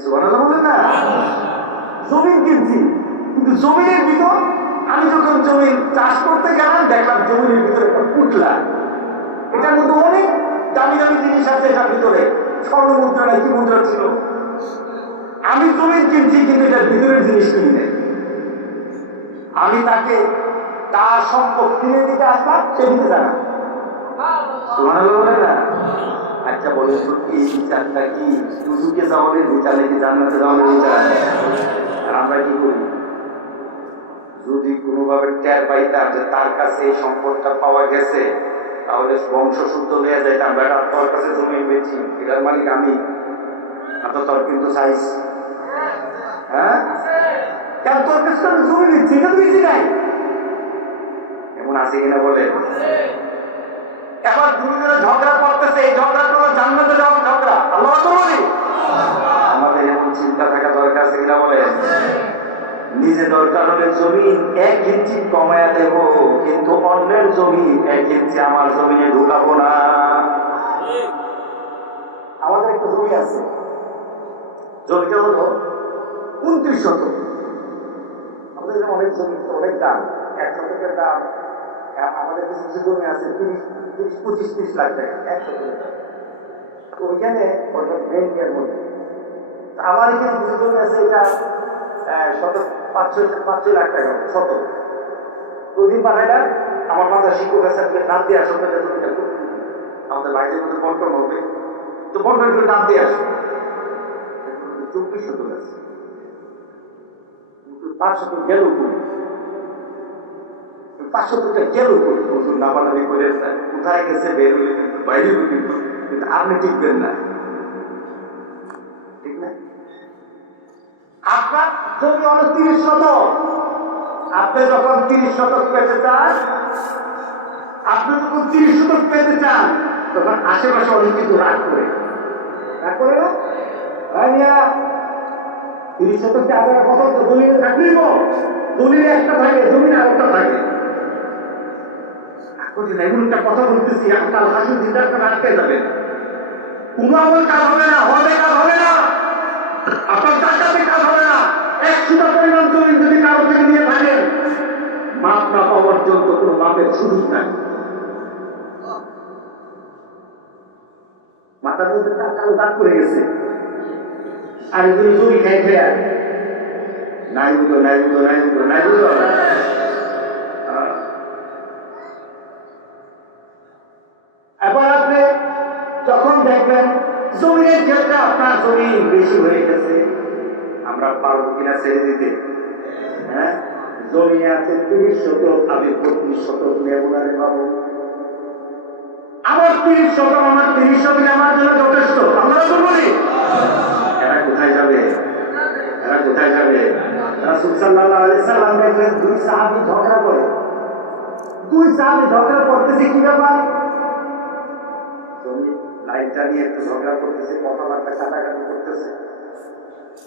সুবহানাল্লাহ বলেন না? জমিন কিনছি, কিন্তু জমিনের ভিতর আমি যখন জমিন চাষ করতে গেলাম দেখলাম জমিনের ভিতরে একটা পুটলা, এটার মধ্যে অনেক দামি দামি জিনিস আছে, এটার ভিতরে স্বর্ণ মুদ্রা নাই কি মুদ্রা ছিল। আমি জমিন কিনছি কিন্তু এটার ভিতরের জিনিস কিনি নাই। আমি তাকে তার সম্পদ কিনে দিতে আসলাম, সে দিতে জানা। সুবহানাল্লাহ বলে না? আচ্ছা বলে তো এই বিচারটা কি দুজকে যাওয়ার বিচার নাকি জান্নাতে যাওয়ার বিচার? আর আমরা কি করি? যদি কোনোভাবে টের পাইতাম যে তার কাছে এই সম্পদটা পাওয়া গেছে, তাহলে বংশ শুদ্ধ হয়ে যাইতাম, বেটা তোর কাছে জমি বেচি, এটার মালিক আমি, তো তোর কিন্তু চাইস। হ্যাঁ, কেন তোর কাছে জমি দিচ্ছি, এটা দিচ্ছি নাই, এমন আছে কিনা বলে? এবার দুজনে ঝগড়া করতেছে, এই ঝগড়া করলো জান্নাতে যাওয়ার ঝগড়া। আল্লাহ বলি আমাদের এমন চিন্তা থাকা দরকার আছে কিনা বলে? নিজে দরকার হলে জমিন 1 ইঞ্চি কমায়া দেব, কিন্তু অন্যের জমি 1 ইঞ্চি আমার জমিনে ঢুকাবো না। আমাদের একটা জমি আছে, জমিটা হলো 29 শতক। আমাদের অনেক জমি, অনেক দাম, 1 শতকের দাম। আমাদের কিছু কিছু জমি আছে 25-30 লাখ টাকা 1 শতকের দাম। ওইখানে ব্যাংকের মধ্যে আমার এখানে কিছু জমি আছে, এটা 5-6 লাখ টাকা শতক। প্রতিদিন পাঠাইলা আমার মাথার শিক্ষক আছে, নাম দিয়ে আসো, আমাদের ভাইদের মধ্যে বন্টন হবে, তো বন্টন করে নাম দিয়ে আসো। 24 শতক আছে, 5 শতক গেল, 5 শতকটা গেল প্রচুর নামানামি করে কোথায় গেছে বের হলে কিন্তু বাইরে কিন্তু আপনি টিকবেন না, ঠিক জমি হলো 30 শতক। আপনি যখন 30 শতক পেতে চান, তখন আশেপাশে অনেক কিছু রাগ করে না? 30 শতক আগে কত দলিলে থাকলেই দলিলে একটা থাকে, জমিনে আরেকটা থাকে। এমন একটা কথা বলতেছি, কাল হাসুর দিনটার করে আটকে যাবে। কোনো আমল কাজ হবে না, কাজ হবে না, আপনার টাকাতে কাজ হবে না। 100 পরিমাণ জমি যদি কারো থেকে নিয়ে থাকেন, মাপ না পাওয়া পর্যন্ত কোনো মাপের সুযোগ নাই। মাথার মধ্যে কালো দাগ করে গেছে, আর এগুলো জমি খাই খেয়ে নাই বুঝো নাই বুঝো নাই বুঝো নাই বুঝো। এবার আপনি যখন দেখবেন জমির ক্ষেত্রে আপনার জমি বেশি হয়ে গেছে, আমরা পারবো কিনা ছেড়ে দিতে? হ্যাঁ, জমি আছে 30 শতক, আমি 32 শতক নেবো না রে বাবু। আমার 30 শতক, আমার 30 শতক আমার জন্য যথেষ্ট। আমরা তো বলি এরা কোথায় যাবে, এরা কোথায় যাবে? রাসূল সাল্লাল্লাহু আলাইহি সাল্লাম দেখলেন দুই সাহাবী ঝগড়া করে। দুই সাহাবী ঝগড়া করতেছে, কি ব্যাপার? জমি লাইনটা নিয়ে একটু ঝগড়া করতেছে, কথাবার্তা কাটাকাটি করতেছে।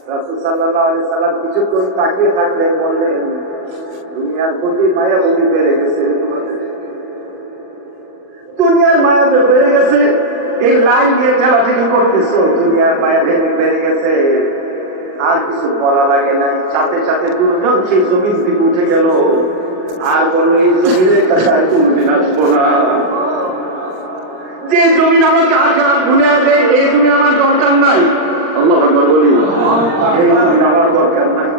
রাসূল সাল্লাল্লাহু আলাইহি সাল্লাম কিছুক্ষণ তাকিয়ে থাকলেন, বললেন দুনিয়ার প্রতি মায়া বুদ্ধি বেড়ে গেছে, দুনিয়ার মায়া বেড়ে গেছে। এই লাইন দিয়ে ঠেলাঠেলি করতেছো, দুনিয়ার মায়া বেড়ে গেছে, আর কিছু বলা লাগে না। সাথে সাথে দুজন সেই জমিন থেকে উঠে গেল, আর বললো এই জমিনের কাছে আর তুমি আসবো না। যে জমি আমাকে আখেরাত ভুলে আসবে, এই জমি আমার দরকার নাই। আল্লাহু আকবার বলি, এই জমি আমার দরকার নাই।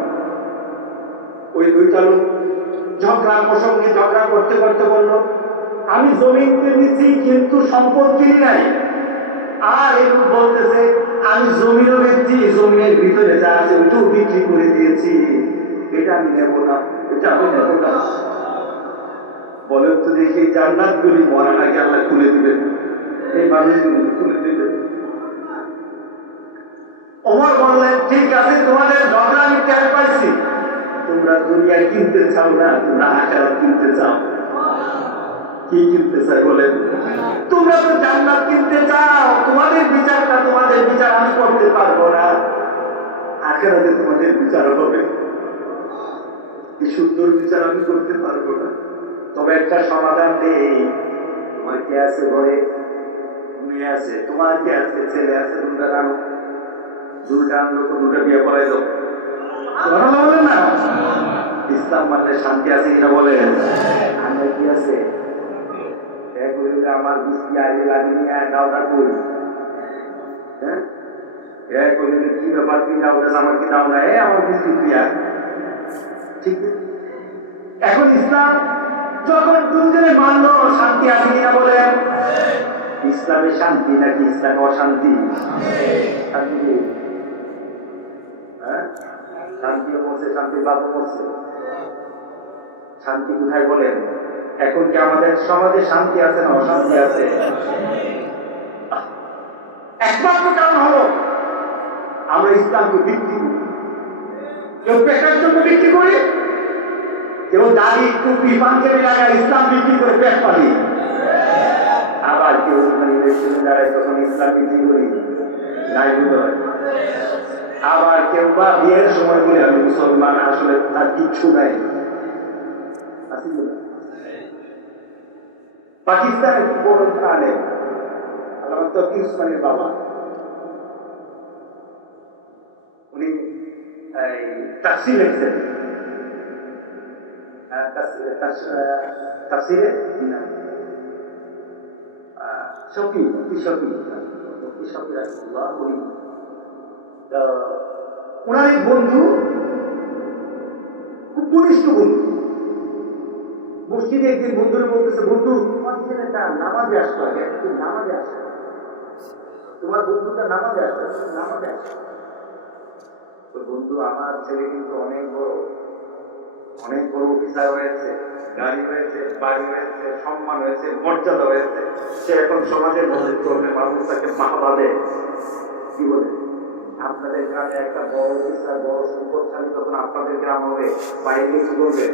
ওই দুইটা লোক ঝগড়া প্রসঙ্গে ঝগড়া করতে করতে বলল, আমি জমি কিনেছি কিন্তু সম্পদ কিনি নাই। আর এই লোক বলতেছে আমি জমিও বেচছি, জমির ভিতরে যা আছে ওইটাও বিক্রি করে দিয়েছি, এটা আমি নেবো না, এটা আমি নেবো না। বলেন তো দেখি, জান্নাত গুলি মরার আগে আল্লাহ খুলে দিবেন, এই মানুষগুলো খুলে দিবেন। ওমর বললেন ঠিক আছে, তোমাদের ঝগড়া আমি টের পাইছি, তোমরা দুনিয়া কিনতে চাও না, তোমরা আখিরাত কিনতে চাও। কি কিনতে চাই বলেন? তোমরা তো জান্নাত কিনতে চাও। তোমাদের বিচারটা তোমাদের বিচার আমি করতে পারবো না, আখিরাতে তোমাদের বিচার হবে। কি সুন্দর বিচার আমি করতে পারবো না। তবে একটা সমাধান নেই, তোমার কি আছে ঘরে? মেয়ে আছে, তোমার কি আছে? ছেলে আছে, দুটা আনো, দুটা আনলো তো দুটা বিয়ে করাই দাও। বলেন না, ইসলাম মানে শান্তি আছে কিনা বলেন? আমরা কি আছে আমার বৃষ্টি আগে লাগিয়ে দাওটা করি, হ্যাঁ কি ব্যাপার, কি দাও আমার কি দাও না, আমার বৃষ্টি ক্রিয়া ঠিক। এখন ইসলাম যখন দুজনে মানলো, শান্তি আছে কিনা বলেন? ইসলামে শান্তি নাকি ইসলামে অশান্তি? শান্তি, হ্যাঁ, শান্তিও করছে, শান্তির লাভও করছে। শান্তি কোথায় বলেন? এখন কি আমাদের সমাজে শান্তি আছে না অশান্তি আছে? একমাত্র কারণ হলো আমরা ইসলামকে বিক্রি করি। কেউ পেটের জন্য বিক্রি করি, কেউ দাড়ি টুপি পাঞ্জাবি লাগায় ইসলাম বিক্রি করে পেট পালি, আবার কেউ দাঁড়ায় তখন ইসলাম বিক্রি করি নাই হয়। আবার কেউ বা বিয়ের সময় বলে আমি মুসলমান, আসলে তার কিচ্ছু নাই। পাকিস্তানের বড় আলেম আল্লামা তকি উসমানীর বাবা, উনি তাফসীর লিখছেন। তাফসীরে শফি রাহিমাহুল্লাহ, উনি ওনার এক বন্ধু, খুব ঘনিষ্ঠ বন্ধু, মসজিদে একদিন বন্ধুরা বলতেছে, বন্ধু তোমার ছেলেটা নামাজে আসতে হবে, তুমি নামাজে আসে, তোমার বন্ধুটা নামাজে আসবে, নামাজে আসে। তো বন্ধু, আমার ছেলে কিন্তু অনেক বড় অফিসার হয়েছে, গাড়ি হয়েছে, বাড়ি হয়েছে, সম্মান হয়েছে, মর্যাদা হয়েছে, সে এখন সমাজের মধ্যে চলবে, মানুষ তাকে মা বাদে কি বলে আপনাদের গ্রামে একটা বড় বিশাল বড় সম্পদশালী যখন আপনাদের গ্রাম হবে, বাইরে কি বলবে?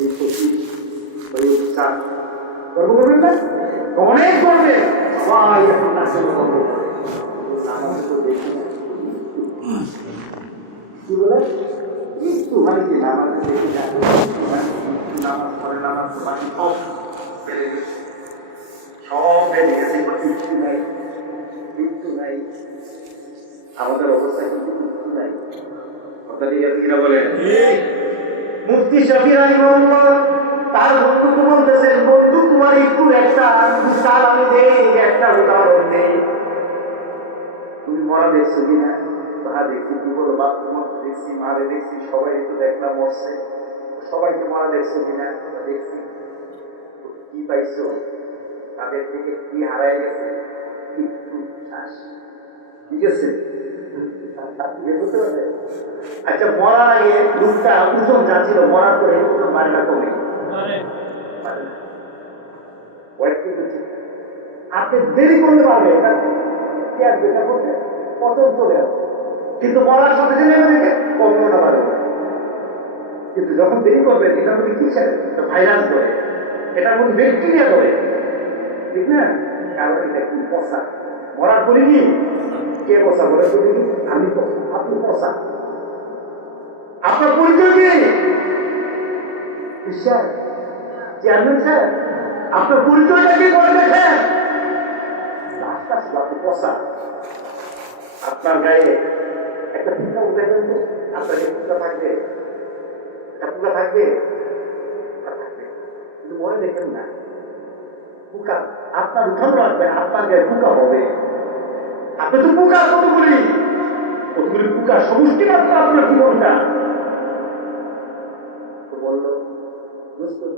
এই সত্যি গর্ব করবেন না? অনেক করবে। সবাই এখন তার জন্য গর্ব করে। আমাদের তো দেখি কি বলে একটু মানে কি নামাজ দেখি না, নামাজ পড়ে নামাজ মানে সব বেড়ে গেছে, সব বেড়ে গেছে, কিচ্ছু নাই, কিচ্ছু নাই। আমাদের অবস্থা কিন্তু কিচ্ছু নাই। আপনার ঠিক আছে কিনা বলেন? মুফতি শফি রাহিমাহুল্লাহ তার বন্ধুকে বলতেছেন, বন্ধু তোমার একটু একটা মিসাল আমি দেই, একটা উদাহরণ দেই। তুমি মরা দেখছো কিনা? হ্যাঁ দেখছি। কি বলো? বাপ তোমাকে দেখছি, মারে দেখছি, সবাই তো দেখলাম মরছে। সবাইকে মারা দেখছো কিনা? দেখছি। কি পাইছো? তাদের থেকে কি হারাই গেছে? একটু শ্বাস। ঠিক আছে? আচ্ছা, মরার আগে লোকটা ওজন যা ছিল, মরার পরে ওজন বাড়ে না কমে? আপনি দেরি করলে পারবে, এটা কি আসবে? এটা বলতে পচন চলে আসবে, কিন্তু মরার সাথে নেমে দেখে কমবে না, পারবে। কিন্তু যখন দেরি করবেন, এটার মধ্যে কি ছেড়ে? ভাইরাস করে, এটার মধ্যে ব্যাকটেরিয়া করে, ঠিক না? কারণ এটা কি পচা। মরার পরে কি কে পচা বলে? তুমি আমি পচা, আপনি পচা। আপনার পরিচয় কি? বিশ্বাস চেয়ারম্যান স্যার, আপনার পরিচয়টা কি করে দেখেন? আস্তে আস্তে আপনি পচা। আপনার গায়ে একটা পুকা উঠে দেন তো, আপনার পুকা থাকবে, একটা পুকা থাকবে, পুকা থাকবে, কিন্তু মনে দেখেন না পুকা আপনার উঠানো রাখবে, আপনার গায়ে পুকা হবে। আপনি তো পুকা, কতগুলি পুকা সমষ্টি মাত্র আপনার জীবনটা। তো বললো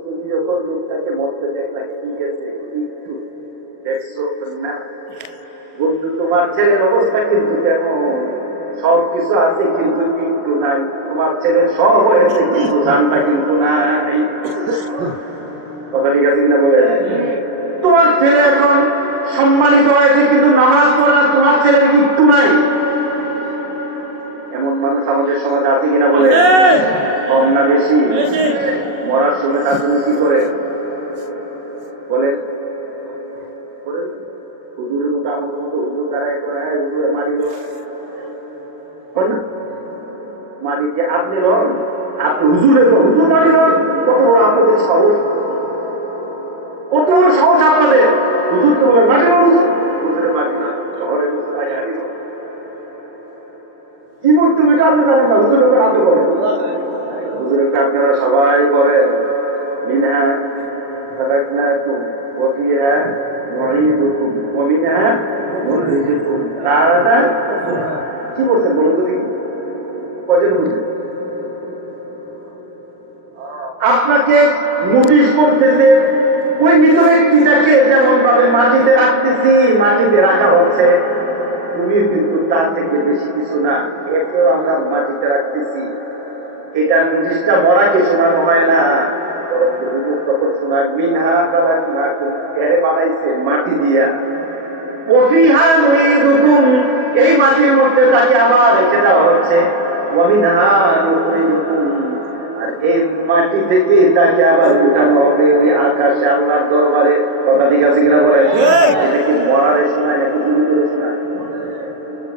তুমি যখন লোকটাকে মরতে দেখলা, কি গেছে একটু দেখছো না? বন্ধু তোমার ছেলের অবস্থা কিন্তু কেমন? সব কিছু আছে কিন্তু একটু নাই। তোমার ছেলের সব হয়েছে কিন্তু জানটা কিন্তু নাই। কথা ঠিক আছে কিনা বলে? তোমার ছেলে এখন সম্মানিত হয়েছে কিন্তু নামাজ পড়ে না, তোমার ছেলের একটু নাই। এমন মানুষ আমাদের সমাজে আছে কিনা বলে? কম না বেশি? মরার সময় তার জন্য কি করে বলে? হুজুরের মতো আমাদের মতো হুজুর দাঁড়ায় করে, হুজুরে মারি মাটিকে আপনি রন, আপনি হুজুরের হুজুর মারি রন। কত বড় আপনাদের সাহস, কত বড় সাহস আপনাদের! হুজুর তো বলে মারি রন, হুজুর হুজুরে মারি না, শহরে কি করতে হবে আপনি জানেন না, হুজুরের উপর আপনি করেন। হুজুরের আপনারা সবাই করেন। মিনহা খালাকনাকুম ওয়া ফিহা নুঈদুকুম ওয়া মিনহা নুখরিজুকুম তারাতান। কি বলছেন বলুন তো দেখি, কয়জন বুঝলেন? আপনাকে নোটিশ করতেছে, ওই মৃত ব্যক্তিটাকে যেমন ভাবে মাটিতে রাখতেছি, মাটিতে রাখা হচ্ছে, তুমি কিন্তু তার থেকে বেশি কিছু না, একেও আমরা মাটিতে রাখতেছি। এটা নোটিশটা মরাকে শোনানো হয় না, তখন শোনায় মিনহা খালাকনাকুম, এর বানাইছে মাটি দিয়া, ওয়া ফিহা নুঈদুকুম, এই মাটির মধ্যে তাকে আবার রেখে দেওয়া হচ্ছে, ওয়া মিনহা নুখরিজুকুম, আর এই মাটি থেকে তাকে আবার উঠানো হবে ওই আকাশে, আল্লাহর দরবারে। কথা ঠিক আছে কিনা বলেন? এটা কি মরারে শোনায় নাকি জীবিতরে শোনায়?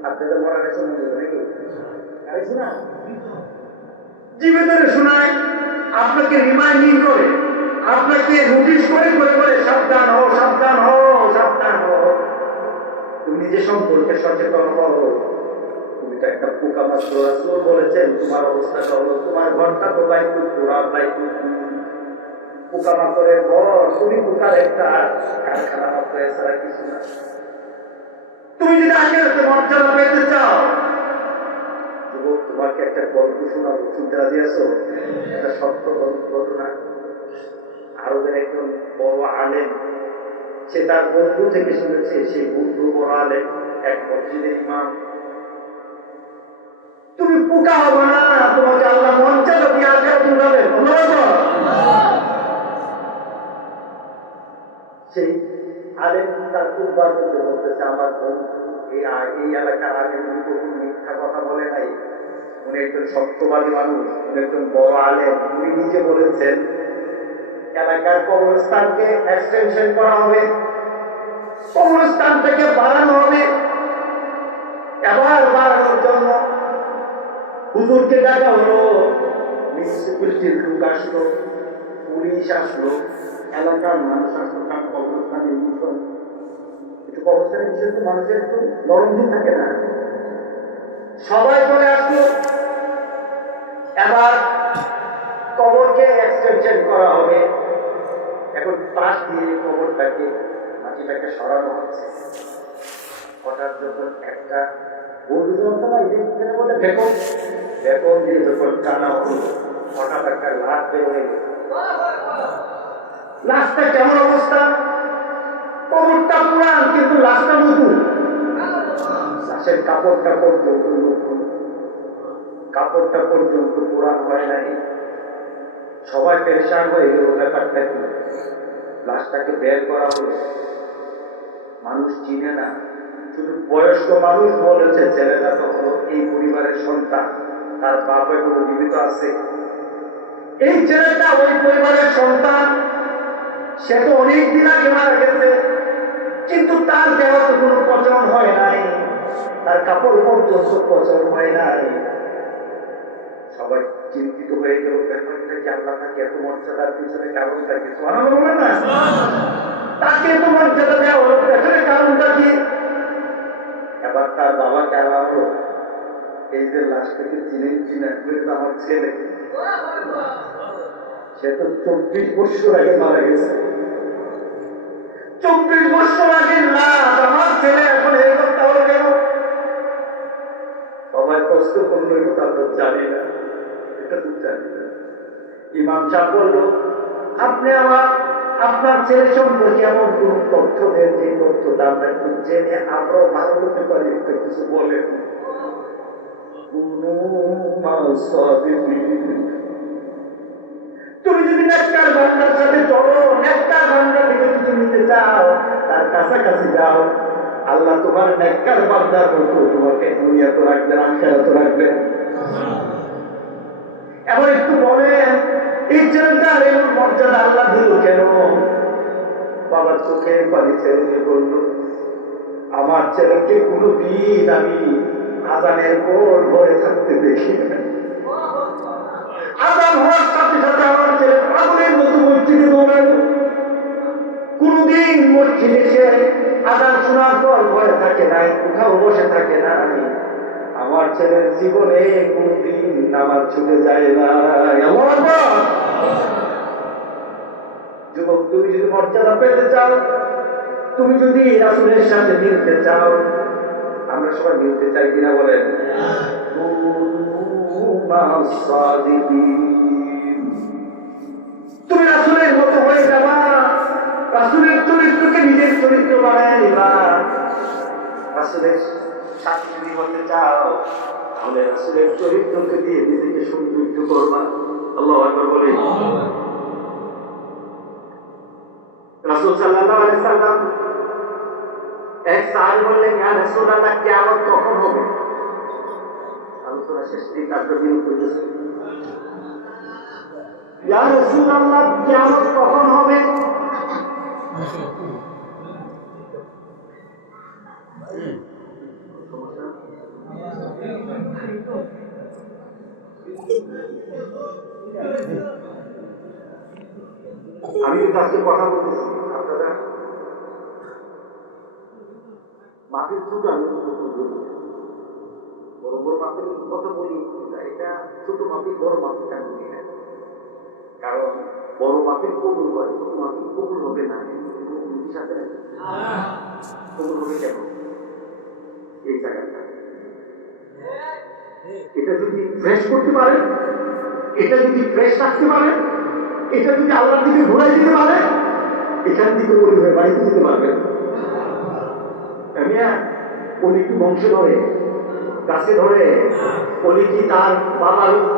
আপনাদের মরারে শোনায় নাকি? আরে শোনায়, জীবিতরে শোনায়। আপনাকে রিমাইন্ডিং করে, আপনাকে নোটিশ করে করে করে সাবধান হও, সাবধান হও, সাবধান হও। তুমি নিজে সম্পর্কে সচেতন হও। তুমি তো একটা পোকা মাত্র। রাসূল বলেছেন তোমার অবস্থাটা হলো, তোমার ঘরটা তো বাইতুল কুরআন, বাইতুল পোকা মাকড়ের ঘর, তুমি পোকার একটা কারখানা মাত্র, এছাড়া কিছু না। তুমি যদি আখিরাতে মর্যাদা পেতে চাও, যুবক তোমাকে একটা গল্প শোনাবো, শুনতে রাজি আছো? একটা সত্য ঘটনা। আরবের একজন বড় আলেম, সে তার বন্ধু থেকে শুনেছে, সেই বন্ধু বড় আলেম, এক মসজিদের ইমাম। তুমি পোকা হবে না, তোমাকে আল্লাহ মর্যাদা দিয়ে আখিরাতে উঠাবেন। সেই আলেম তার পূর্বার মধ্যে বলতেছে আমার বন্ধু এই এলাকার আলেম কোনো মিথ্যা কথা বলে নাই, উনি একজন সত্যবাদী মানুষ, উনি একজন বড় আলেম। উনি নিজে বলেছেন এলাকার কবরস্থানকে এক্সটেনশন করা হবে, কবরস্থান থেকে বাড়ানো হবে। এবার বাড়ানোর জন্য হুজুরকে ডাকা হলো, মিউনিসিপ্যালিটির লোক আসলো, পুলিশ আসলো, এলাকার মানুষ আসলো। কারণ কবরস্থানের বিষয়, একটু কবরস্থানের বিষয় তো মানুষের একটু নরম দিন থাকে না, সবাই চলে আসলো। এবার কবরকে এক্সটেনশন করা হবে। এখন পাশ দিয়ে কবরটাকে মাটিটাকে সরানো হচ্ছে। হঠাৎ যখন একটা বন্ধু বলে বেকন বেকন দিয়ে যখন টানা হলো, হঠাৎ একটা লাশ বের হয়ে গেল। লাশটা কেমন অবস্থা? কবরটা পুরান কিন্তু লাশটা নতুন। লাশের কাপড়টা পর্যন্ত নতুন, কাপড়টা পর্যন্ত পুরান হয় নাই। সবাই পেরেশান হয়ে গেল, ব্যাপারটা কি? লাশটাকে বের করা হলো, মানুষ চিনে না, শুধু বয়স্ক মানুষ বলেছে ছেলেটা তো হলো এই পরিবারের সন্তান, তার বাপ এখনো জীবিত আছে। এই ছেলেটা ওই পরিবারের সন্তান, সে তো অনেক দিন আগে মারা গেছে, কিন্তু তার দেহ তো কোনো পচন হয় নাই, তার কাপড় পর্যন্ত পচন হয় নাই। সবাই চিন্তিত হয়ে গেল, ব্যাপারটা কি? আল্লাহ তাকে এত মর্যাদার পিছনে কারণটা কি? বলবেন না, তাকে এত মর্যাদা দেওয়া হলো, পেছনে কারণটা কি? এবার তার বাবাকে আনা হলো, এই যে লাশটাকে চিনেন কিনা, আমার ছেলে, সে তো 24 বছর আগে মারা গেছে। 24 বছর আগে লাশ, আমার ছেলে এখন এই কথা হলো কেন? সবাই কষ্ট করলো, এই কথা তো জানি না, এটা তো জানি না। ইমাম সাহেব বলল, আপনি আমার আপনার ছেলে সম্পর্কে এমন কোন তথ্য দেন যে তথ্যটা আমরা একটু জেনে আমরাও ভালো করতে পারি, একটা কিছু বলেন। তুমি যদি নেককার বান্দার সাথে চলো, নেককার বান্দা থেকে কিছু নিতে চাও, তার কাছাকাছি যাও, আল্লাহ তোমার নেককার বান্দার মতো তোমাকে দুনিয়াতে রাখবেন, আখিরাতে রাখবেন। এবার একটু বলেন, এই ছেলেটার এমন মর্যাদা আল্লাহ দিল কেন? বাবার চোখে পানি ছেড়ে বলল, আমার ছেলেকে কোনদিন আমি আজানের পর ঘরে থাকতে দেখি না। আজান হওয়ার সাথে সাথে আমার ছেলে পাগলের মতো মসজিদে দৌড়ায়, কোনদিন মসজিদে এসে আজান শোনার পর ঘরে থাকে নাই, কোথাও বসে থাকে নাই। আমার ছেলের জীবনে কোনদিন নামাজ ছুটে যায় না। যুবক, তুমি যদি মর্যাদা পেতে চাও, তুমি যদি রাসূলের সাথে মিলতে চাও, আমরা সবাই মিলতে চাই কিনা বলেন? তুমি রাসূলের মতো হয়ে যাবা, রাসূলের চরিত্রকে নিজের চরিত্র বানায় নিবা। রাসূলের সাথে যদি হতে চাও, তাহলে রাসূলের চরিত্রকে দিয়ে নিজেকে সৌন্দর্য করবা। আল্লাহু আকবার বলে। রাসূল সাল্লাল্লাহু আলাইহি সাল্লাম এক সাহাবী বললেন, ইয়া রাসূলুল্লাহ, কিয়ামত কখন হবে? আলোচনা শেষ দিকে তারপর বিরক্ত হয়েছে, ইয়া রাসূলুল্লাহ, কিয়ামত কখন হবে? আমি কাছে কথা বলতেছি, আপনারা মাটির ছোট, আমি বড় বড় মাপের কথা বলি, এটা ছোট মাপিক বড় মাপিক আমি বলি না, কারণ বড় মাপের কবুল হয়, ছোট মাপিক কবুল হবে না। সাথে কবুল হবে কেন? এই জায়গাটা এটা যদি ফ্রেশ করতে পারে, এটা যদি ফ্রেশ রাখতে পারে, এটা যদি আল্লাহর দিকে ঘুরাই দিতে পারে, এখান থেকে কবুল হয়ে বাড়িতে যেতে পারবে। উনি কি বংশ ধরে, গাছে ধরে? উনি কি তার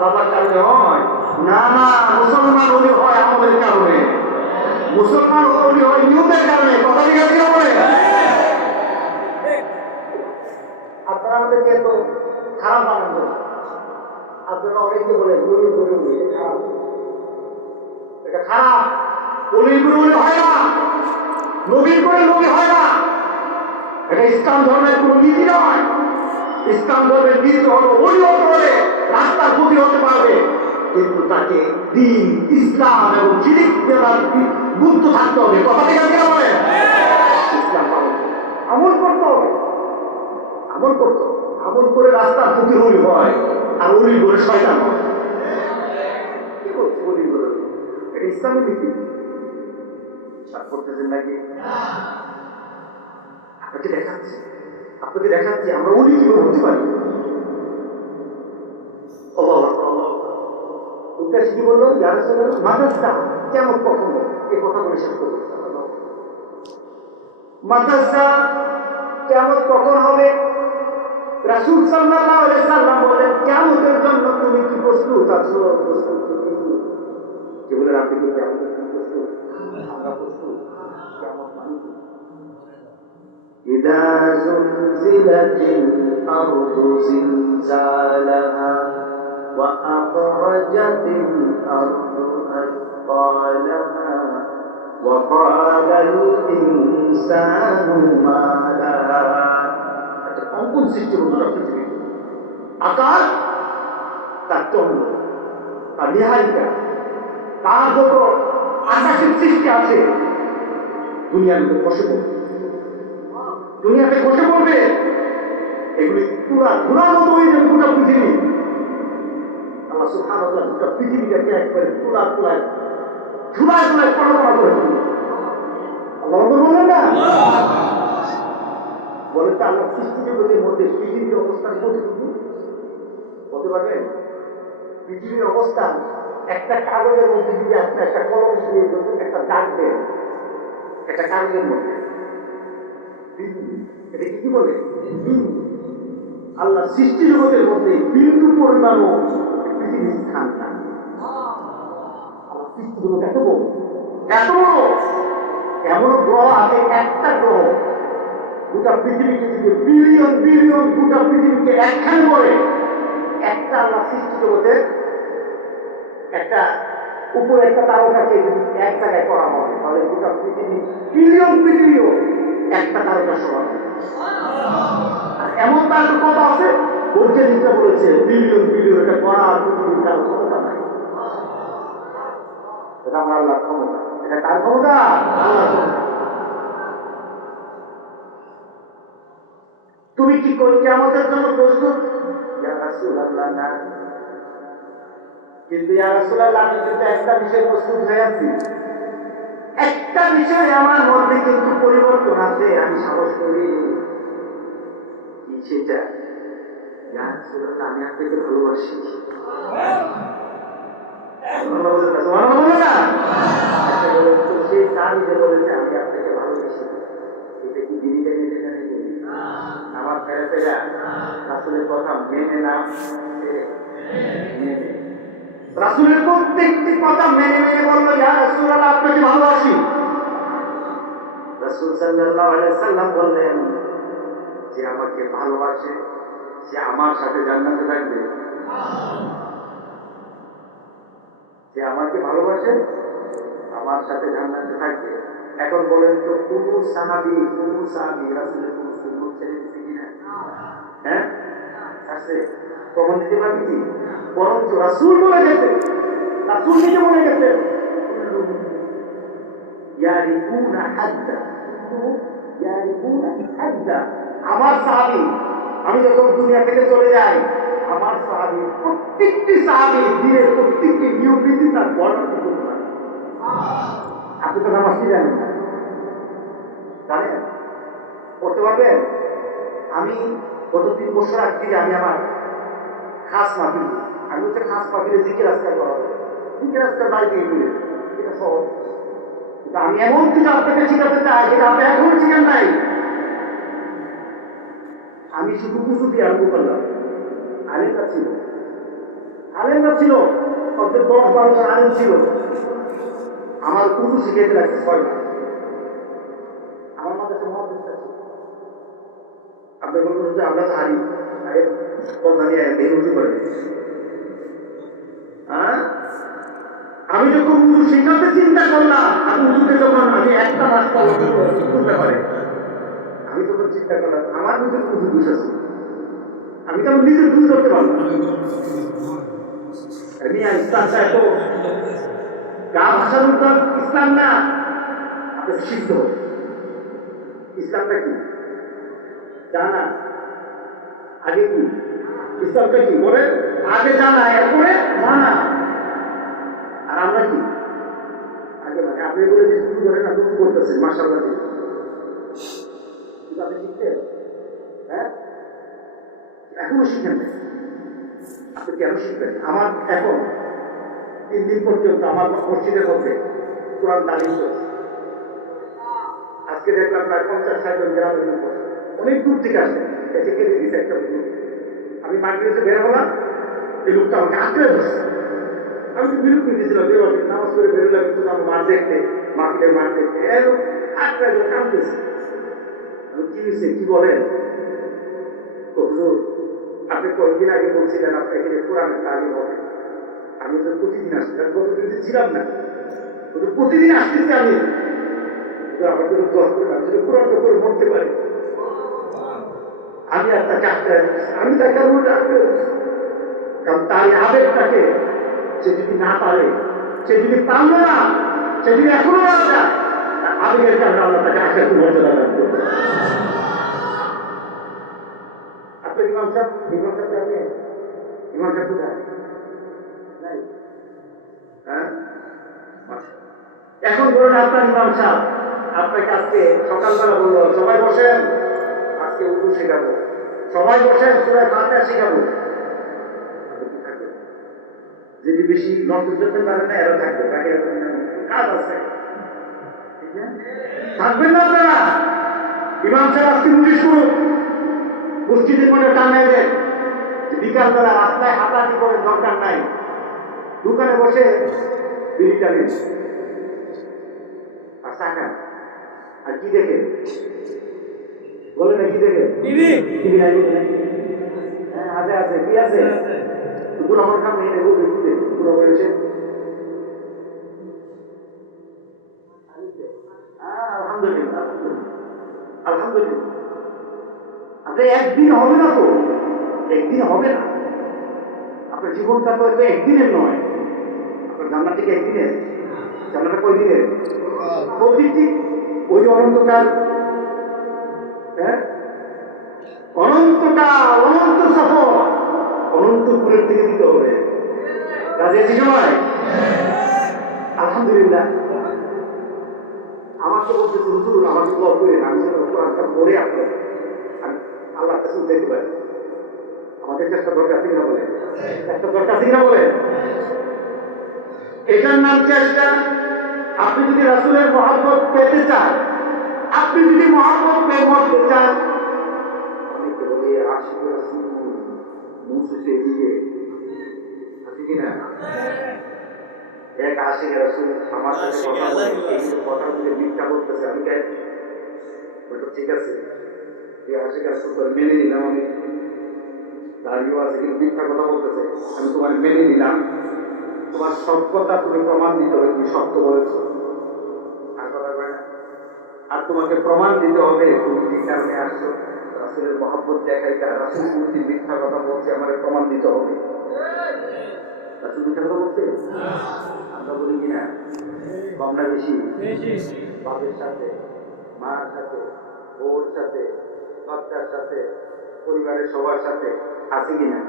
বাবার কারণে হয়? না না, মুসলমান উনি হয় আমলের কারণে, মুসলমান উনি হয় নিয়তের কারণে। কথা ঠিক আছে? অনেকে বলে গরিব গরিব এটা খারাপ, এটা খারাপ। অলির গুরু হলে হয় না, নবীর করে নবী হয় না। এটা ইসলাম ধর্মের কোন নীতি নয়। ইসলাম ধর্মের নীতি হলো অলি হতে হলে রাস্তার প্রতি হতে পারবে, কিন্তু তাকে দিন ইসলাম এবং শিরিক মুক্ত থাকতে হবে। কথা ঠিক আছে বলে ইসলাম পালন আমল করতে হবে, আমল করতে হবে। আমল করে রাস্তার প্রতি অলি হয়, আর অলি করে শয়তান হয়। কি বলছে অলি করে? এটা ইসলামের নীতি। করতেছেন নাকি? আপনাকে দেখাচ্ছি আমরা অলি কিভাবে হতে পারি। উদ্দেশ্য কি বললো? মাদ্রাসা কেমন কখনো এই কথা বলে শেষ করবো। মাদ্রাসা কেমন কখন হবে? রাসূল সাল্লাল্লাহু আলাইহি সাল্লাম বলেন, কিয়ামতের জন্য তুমি কি প্রস্তুত আছো? প্রস্তুত কি বলেন? আপনি কি কিয়ামতের জন্য প্রস্তুত? আমরা প্রস্তুত। কিয়ামত মানে কি? ইযা যুলজিলাতিল আরদু জিলজালাহা ওয়া আখরাজাতিল আরদু আথqালাহা ওয়া ক্বালাল ইনসানু মা লাহা। অঙ্কন সৃষ্টি হল পৃথিবী, আকার তার চন্দ্র, তার নিহারিকা, তার যত আকাশের সৃষ্টি আছে দুনিয়াতে বসে পড়বে, দুনিয়াতে বসে পড়বে। এগুলি ধুলার মতো হয়ে যাবে গোটা পৃথিবী। আল্লাহ সুবহানাহু ওয়া তাআলা গোটা পৃথিবীটাকে একবারে ধুলায় কড়া করে দিল। আল্লাহ বললেন না, বলে তো আল্লাহ সৃষ্টি জগতের মধ্যে পৃথিবীর অবস্থান কতটুকু হতে পারবেন? পৃথিবীর অবস্থান একটা কাগজের মধ্যে যদি আপনি একটা কলম দিয়ে একটা দাগ দেন, একটা কাগজের মধ্যে, এটা কি বলে? আল্লাহ সৃষ্টি জগতের মধ্যে বিন্দু পরিমাণও পৃথিবীর স্থান না। আল্লাহ সৃষ্টি জগৎ এত বড়, এমন গ্রহ আছে, একটা গ্রহ গোটা পৃথিবীকে যদি বিলিয়ন বিলিয়ন গোটা পৃথিবীকে একখানে করে, একটা আল্লাহ সৃষ্টি জগতের একটা উপরে একটা তারকাকে যদি এক জায়গায় করা হয়, তাহলে গোটা পৃথিবী পৃথিবীও একটা তারকা সমান। এমন তার কথা আছে, বৈজ্ঞানিকরা বলেছে বিলিয়ন বিলিয়ন এটা করা আর পৃথিবীর কারো ক্ষমতা নাই। এটা আমার আল্লাহর ক্ষমতা। এটা কার ক্ষমতা? আল্লাহর ক্ষমতা। তুমি কি কিয়ামতের জন্য প্রস্তুত? ইয়া রাসূলুল্লাহ, না। কিন্তু ইয়া রাসূলুল্লাহ, আমি কিন্তু একটা বিষয়ে প্রস্তুত হয়ে আছি। একটা বিষয়ে আমার মধ্যে কিন্তু পরিবর্তন আছে, আমি সাহস করি। কি সেটা? ইয়া রাসূলুল্লাহ, আমি আপনাকে ভালোবাসি। সেই সাহাবী যে বলেছে আমি আপনাকে ভালোবাসি, এটা কি বিরিয়ানি দেনা নেই? আমার ফেরেশতারা রাসূলের কথা মেনে না, রাসূলের প্রত্যেকটি কথা মেনে বলল, ইয়া রাসূলুল্লাহ, আপনাকে ভালোবাসি। রাসূল সাল্লাল্লাহু আলাইহি সাল্লাম বললেন, যে আমাকে ভালোবাসে সে আমার সাথে জান্নাতে থাকবে। যে আমাকে ভালোবাসে আমার সাথে জান্নাতে থাকবে। এখন বলেন তো, কোন সাহাবী রাসূলের কোন সুন্নাত ছেড়ে দিয়েছে কিনা? হ্যাঁ, আছে। প্রমাণ দিতে পারবে কি? বরঞ্চ রাসূল বলে গেছে, রাসূল নিজে বলে গেছে, ইয়ারিফুনা হাদ্দা, আমার সাহাবী, আমি যখন দুনিয়া থেকে চলে যাই, আমার সাহাবী প্রত্যেকটি সাহাবী দিনের প্রত্যেকটি নিয়ম নীতি তার বর্ণনা করতে পারে। আপনি তো নামাজ কি জানেন করতে পারবেন? আমি গত 3 বছর আগে থেকে আমি আমার খাস মাহফিল, আমি হচ্ছে খাস মাহফিলে জিকির আজকার করা হবে, জিকির আজকার বাড়িতে এগুলো, এটা সহজ। কিন্তু আমি এমন কিছু আপনাকে শিখাতে চাই যেটা আপনি এখনো শিখেন নাই। আমি শুধু উঁচু দিয়ে আরম্ভ করলাম। আলেমরা ছিল অর্থাৎ 10-12 জন আলেম ছিল। আমার উঁচু শিখাইতে লাগছে 6 মাস। আমার মাথায় মহাদেশ আছে, আপনি বলবেন যে আমরা হারি প্রধানী উঁচু করে হ্যাঁ, আমি যখন উজু শেখাতে চিন্তা করলাম, আমি উজুতে যখন আমি একটা মাস পালন করতে পারে, আমি তখন চিন্তা করলাম আমার নিজের উজু দোষ আছে, আমি তো আমার নিজের ভুল করতে পারলাম। আমি ইসলাম চাইবো গা ভাষার উত্তর ইসলাম না, আপনার সিদ্ধ ইসলামটা কি জানা, আগে কি ইসলামটা কি বলে, আগে জানা এরপরে মানা। আর আমরা কি আগে মানে আপনি বলে যে শুরু করেন না শুরু করতেছেন মাশাআল্লাহ, কিন্তু আপনি শিখতেন, হ্যাঁ এখনো শিখেন না, আপনি কেন শিখবেন? আমার এখন 3 দিন পর্যন্ত আমার মসজিদের মধ্যে কোরআন তালিম চলছে। আজকে দেখলাম প্রায় 50-60 জন গ্রামের লোক বসে, অনেক দূর থেকে আসে, এসে কেটে দিচ্ছে একটা লোক। আমি মার্কেটে বের হলাম, এই লোকটা আমাকে আঁকড়ে বসছে। আমি তো বিরক্তি দিয়েছিলাম, বেরোতে নামাজ করে বেরোলাম, কিন্তু আমার মাঠ দেখতে, মার্কেটের মাঠ দেখতে আঁকড়ে কাঁদতেছে। আমি কি হয়েছে কি বলেন? হুজুর আপনি কয়েকদিন আগে বলছিলেন আপনি এখানে কোরআনের তালিম হবে, আমি তো প্রতিদিন আসছিলাম, গতদিন ছিলাম না, প্রতিদিন আসতেছি আমি, আমার জন্য দোয়া করে আমি যদি কোরআনটা করে মরতে পারি। আমি আর তাকে আটকে, আমি তাকে আর মনে রাখবো, কারণ তার আবেগটাকে সে যদি না পারে, সে যদি পারলো না, সে যদি এখনো না যায়, আবেগের কারণে আমরা তাকে আখের মর্যাদা দান করবো। আপনার ইমাম সাহেব আপনি ইমাম সাহেব কোথায়? হ্যাঁ, এখন ধরুন আপনার ইমাম সাহেব আপনাকে আজকে সকালবেলা বললো সবাই বসেন, আজকে উর্দু শেখাবো, সবাই বসেন সূরা ফাতিহা শেখাবো। যদি বেশি নষ্ট করতে পারে না এরা থাকবে, তাকে কাজ আছে, থাকবেন না আপনারা। ইমাম সাহেব আজকে নোটিশ করুন, মসজিদের মনে টানায় দেন, বিকালবেলা রাস্তায় হাঁটাহাঁটি করে দরকার নাই, দোকানে বসে বিড়ি টানেন আর চা খান। আর কি দেখে বলে না, কি দেখে টিভি হ্যাঁ আছে আছে কি আছে দুপুর আমার খান এনে বলবে কি দেখে পুরো বলেছে আলহামদুলিল্লাহ আলহামদুলিল্লাহ। আপনি একদিন হবে না তো, একদিন হবে না, আপনার জীবনটা তো একদিনের নয়, আপনার জান্নাত থেকে একদিনের, জান্নাতটা কয় দিনের? প্রতিটি ওই অনন্তকাল, হ্যাঁ অনন্তকাল, অনন্ত সফর, অনন্তপুরের থেকে দিতে হবে। রাজি আছি সবাই? আলহামদুলিল্লাহ। আমাকে বলতেছে হুজুর আমাকে দোয়া করেন, আমি যেন কোরআনটা পড়ে আপনি আমি আল্লাহর কাছে যেতে পারি। আমাদের চেষ্টা দরকার আছে কিনা বলেন? চেষ্টা দরকার আছে কিনা বলেন? এটার নাম চেষ্টা। আপনি যদি রাসূলের মহব্বত পেতে চান, আপনি যদি মহব্বত পেয়ে মরতে চান, অনেকে বলে আশিক রাসূল মুসে দিয়ে আছে কিনা? এক আশিক রাসূল আমার সাথে কথা বলে মিথ্যা বলতেছে, আমি কেন বলতো ঠিক আছে এই আশিক রাসূল মেনে নিলাম, আমি দাঁড়িয়েও আছে কিন্তু মিথ্যা কথা বলতেছে, আমি তোমার মেনে নিলাম, তোমার সব কথা তুমি প্রমাণ দিতে হবে তুমি সত্য বলেছো, আর তোমাকে প্রমাণ দিতে হবে তুমি যে কারণে আসছো, রাসূলের মহব্বত দেখাইতে, রাসূল কোনদিন মিথ্যা কথা বলছে আমার প্রমাণ দিতে হবে। রাসূল মিথ্যা কথা বলছে? আমরা বলি কিনা? কম না বেশি? বাপের সাথে, মার সাথে, বউর সাথে, বাচ্চার সাথে, পরিবারের সবার সাথে আছে কিনা?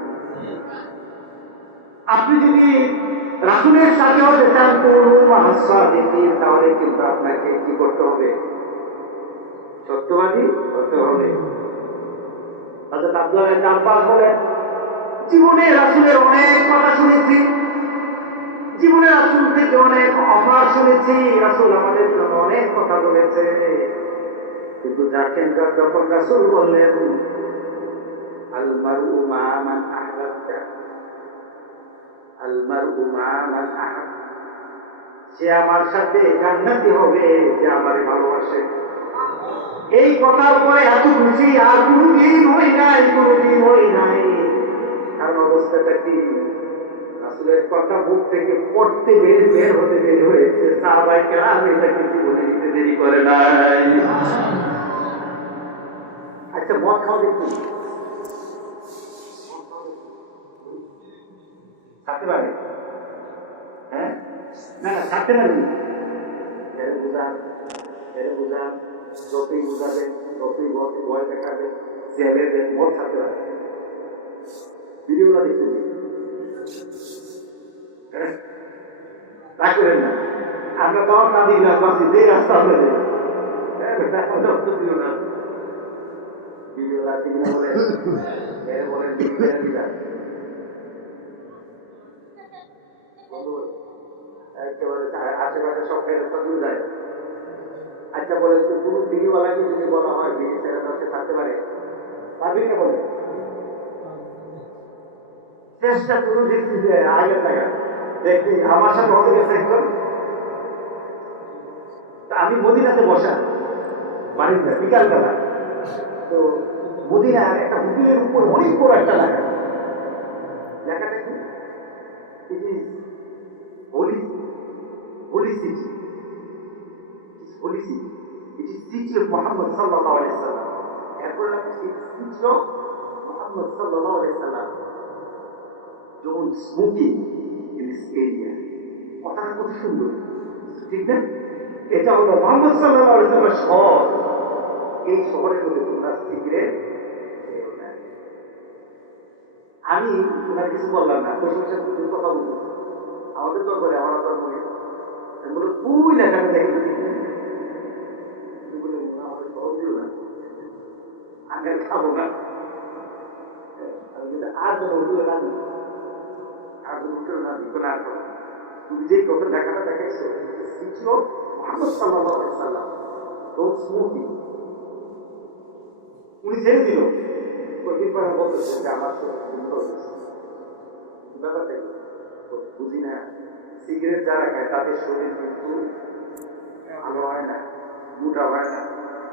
আপনি যদি রাসূলের সাথে হতে চান তাহলে কিন্তু আপনাকে কি করতে হবে? সত্যবাদী হতে হবে। হযরত আব্দুল্লাহ ইবনে আব্বাস বলেন, জীবনে রাসূলের অনেক কথা শুনেছি, জীবনে রাসূল থেকে অনেক অফার শুনেছি, রাসূল আমাদের জন্য অনেক কথা বলেছে, কিন্তু যখন রাসূল বললেন আল মারউ মা মান আহবাবতা, আল মারউ মা মান আহাব, সে আমার সাথে জান্নাতি হবে যে আমারে ভালোবাসে, এই কথার পরে এত খুশি আর কোনদিন হই নাই, কোনদিন হই নাই। কারণ অবস্থাটা কি? রাসূলের কথা মুখ থেকে পড়তে বের হতে দেরি হয়েছে, সাহাবায়ে কেরাম এটাকে জীবনে নিতে দেরি করে নাই। আচ্ছা মদ খাওয়া দেখুন থাকতে পারে, হ্যাঁ না না থাকতে পারেনি, বুঝান যতই বুঝাবেন ততই ভয় দেখাবেন, জেলে দেন, মদ থাকতে পারে। ভিডিওটা দেখতে দিন, রাগ করেন না, আমরা তখন না দিই না বাসি যে রাস্তা হয়ে যায় দিও না। ভিডিও আছে কিনা বলে বলেন একেবারে আশেপাশে সব ফেরস্তা দূর যায়। আচ্ছা বলেন তো কোনো বিড়িওয়ালাকে যদি বলা হয় বিড়ি ছেড়ে যাচ্ছে থাকতে পারে, পারবি না বলে? চেষ্টা করুন, দেখছি যে আগের টাকা দেখি আমার সাথে হতে গেছে একজন, আমি মদিনাতে বসা বাড়িতে বিকালবেলা, তো মদিনার একটা হোটেলের উপর অনেক বড় একটা লেখা, লেখাটা কি it is holy holy city, holy city, it is city of মুহাম্মদ সাল্লাল্লাহু আলাইহি ওয়াসাল্লাম। এরপর লেখা সিটি অফ মুহাম্মদ সাল্লাল্লাহু আলাইহি ওয়াসাল্লাম, don't smoking in this area. কথাটা খুব সুন্দর, ঠিক না? এটা হলো মুহাম্মদ সাল্লাল্লাহু আলাইহি ওয়াসাল্লামের শহর, এই শহরের মধ্যে তোমরা সিগারেট খেও না। আমি তোমার কিছু বললাম না, বসে বসে কথা বলবো, আমাদের দরবারে আমার দরবারে বলে ওই লেখাটা দেখে বলে আমাদের শহর দিও না, আমি আর খাবো না। আমি কিন্তু আর যেন উঠলে না দিই, আর যেন উঠলে না দিই, না করো। তুমি যে কথা দেখাটা দেখাইছো শিখলো মুহাম্মদ সাল্লাল্লাহু আলাইহি ওয়াসাল্লাম, ডোন্ট স্মোকিং। উনি ছেড়ে দিল, কয়েকদিন পরে বলতেছে যে আমার ব্যাপারটা বুঝি না, সিগারেট যারা খায় তাদের শরীর কিন্তু ভালো হয় না, মোটা হয় না,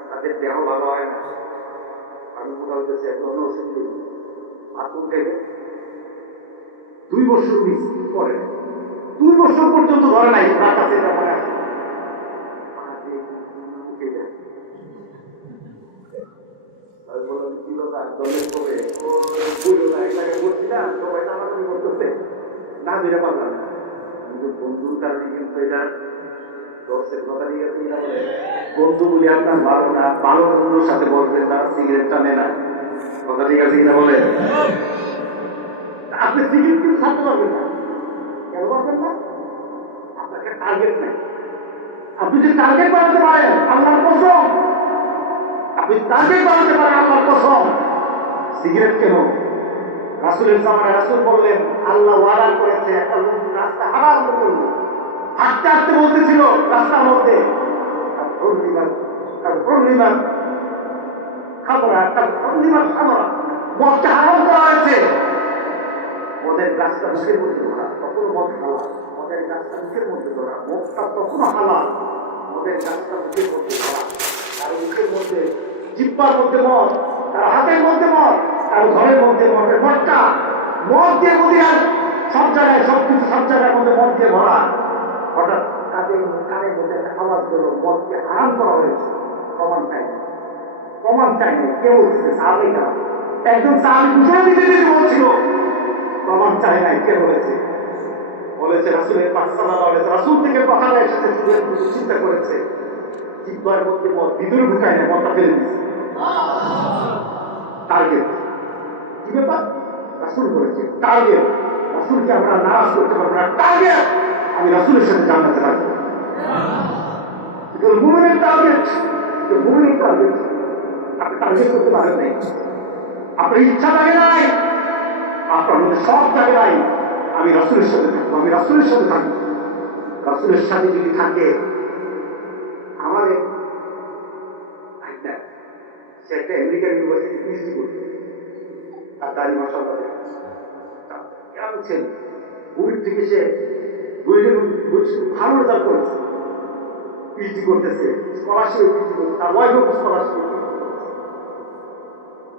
তাদের দেহ ভালো হয় না। আমি মোটা হইতেছে এখন ওষুধ দিই, আতুন খাইবে 2 বছর মিস করে, 2 বছর পর্যন্ত ধরে নাই, রাত আছে এটা মনে আছে উঠে যায়। আমি বললাম কি কথা দলের করে বুঝলো না, এক জায়গায় বলছি না সবাই টানাটানি করতেছে, না দুইটা পারলাম না, কিন্তু বন্ধুর কারণে কিন্তু এটা দর্শের কথা ঠিক আছে কিনা বলে, বন্ধুগুলি আপনার ভালো না, ভালো বন্ধুর সাথে বলবেন তারা সিগারেট টানে না, কথা ঠিক আছে কিনা বলে? আপনি সিগারেট কিন্তু ছাড়তে পারবেন না, কেন পারবেন না? আপনার একটা টার্গেট নেই, আপনি যদি টার্গেট বানাতে পারেন আল্লাহর কসম, আপনি টার্গেট বানাতে পারেন আল্লাহর কসম, সিগারেট কেন? রাসূলের জামানায় রাসূল বললেন আল্লাহ ওয়াদা করেছে একটা লোক রাস্তা হারাম করলো, হাঁটতে হাঁটতে বলতেছিল রাস্তার মধ্যে খাবরা মদটা হারাম করা হয়েছে, মদের গাছটা মুখের মধ্যে ধরা, তখনও মদ খাওয়া, মদের গাছটা মুখের মধ্যে ধরা, মদটা তখনও হালাল, মদের গাছটা মুখের মধ্যে ধরা, কারো মুখের মধ্যে জিহ্বার মধ্যে মদ, কারো হাতের মধ্যে মদ, কারো ঘরের মধ্যে মদের মদটা, মদ দিয়ে মদিনার সব জায়গায় সবকিছু সব জায়গার মধ্যে মদ দিয়ে ভরা। হঠাৎ কানের মধ্যে একটা আওয়াজ হলো মদকে হারাম করা হয়েছে, প্রমাণ চাই না, প্রমাণ চাই না, কেউ বলছে সাহাবাই না, একজন সাহাবী ঘোষণা দিতে দিতে বলছিল প্রমাণ চাই নাই, কে বলেছে? বলেছে রাসূলের পাক সাল্লাল্লাহু আলাইহি ওয়াসাল্লাম, রাসূল থেকে কথাটা এসেছে, চিন্তা করেছে জিহ্বার মধ্যে মদ ভিতরে ঢুকায় না, মদটা ফেলে দিচ্ছে, টার্গেট কি ব্যাপার? রাসূল বলেছে টার্গেট, রাসূলকে আমরা নারাজ করতে পারবো না, টার্গেট আমি রাসূলের সাথে জান্নাতে থাকবো, মুমিনের টার্গেট, মুমিনের টার্গেট, আপনি টার্গেট করতে পারেন নাই, আপনার ইচ্ছা থাকে নাই, আপনার মধ্যে সব থাকে নাই, আমি রাসূলের সাথে থাকবো, আমি রাসূলের সাথে থাকবো, রাসূলের সাথে যদি থাকে আমাদের সে একটা আমেরিকান ইউনিভার্সিটি পিএইচডি করছে, আর দাঁড়ি মাশাআল্লাহ কেমন ছিল, বুয়েট থেকে সে বুয়েটের ভালো রেজাল্ট করেছে, পিএইচডি করতেছে, স্কলারশিপে পিএইচডি করছে, তার ওয়াইফও স্কলারশিপে পিএইচডি করছে,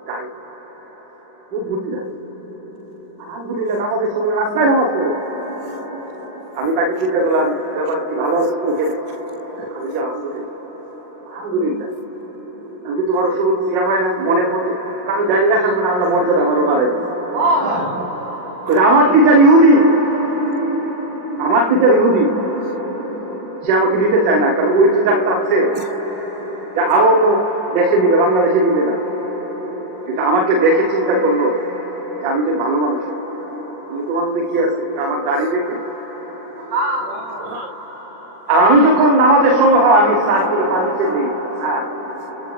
তাই খুব বুদ্ধি থাকে। আলহামদুলিল্লাহ আমাদের সঙ্গে রাস্তায় নামাজ পড়ে আমি তাকে চিন্তা করলাম ব্যাপার কি ভালো আছে তো আলহামদুলিল্লাহ। আমি তোমার শুরু হয় না মনে পড়ে আমি জানি না কারণ আল্লাহ মর্যাদা ভালো পারে। আমার টিচার ইহুদি, আমার টিচার ইহুদি, সে আমাকে নিতে চায় না, কারণ ওই টিচার চাচ্ছে যে আরো অন্য দেশে নিবে, বাংলাদেশে নিবে না। কিন্তু আমাকে দেখে চিন্তা করলো যে আমি যে ভালো মানুষ, তুমি তোমার দেখি আছে আমার দাড়ি দেখে। আর আমি যখন নামাজের সময় হয় আমি সাথে মানুষের দিই sir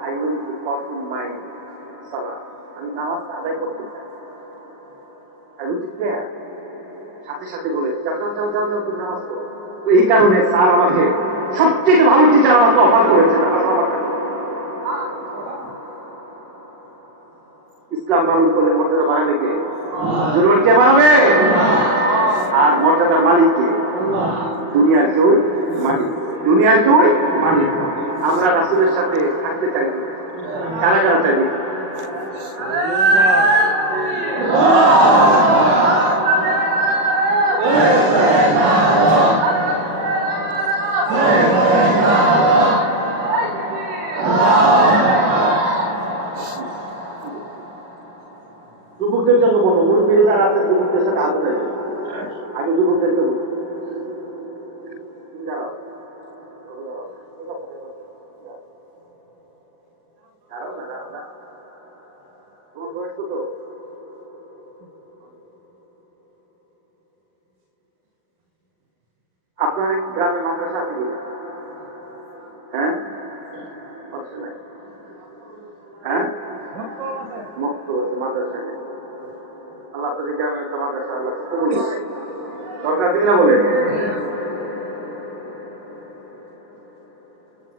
I will to perform my সালাত, আমি নামাজটা আদায় করতে চাই, আই উইল টু প্রেয়ার। সাথে সাথে বলে যাও যাও যাও যাও যাও তুমি নামাজ পড়ো। তো এই কারণে স্যার আমাকে সবচেয়ে ভালো টিচার আমাকে অফার করেছে ইসলাম পালন করলে মর্যাদা বাড়াবে কে? জরুরি কে বাড়াবে? আর মর্যাদার মালিককে দুনিয়ার কেউ মালিক, দুনিয়ার কেউ মালিক। আমরা রাসূলের সাথে থাকতে চাই, কারা কারা চাই? যুবকদের জন্য বলো, মুরব্বী যারা আছে যুবকদের সাথে হাত দেয়, আগে যুবকদেরকে বলো। তোমার বয়স কত? আপনার গ্রামে মাদ্রাসা আছে কিনা? হ্যাঁ, হ্যাঁ, মুক্ত আছে মাদ্রাসা। আল্লাহ আপনাদের গ্রামে একটা মাদ্রাসা আল্লাহ দরকার দিন না বলে।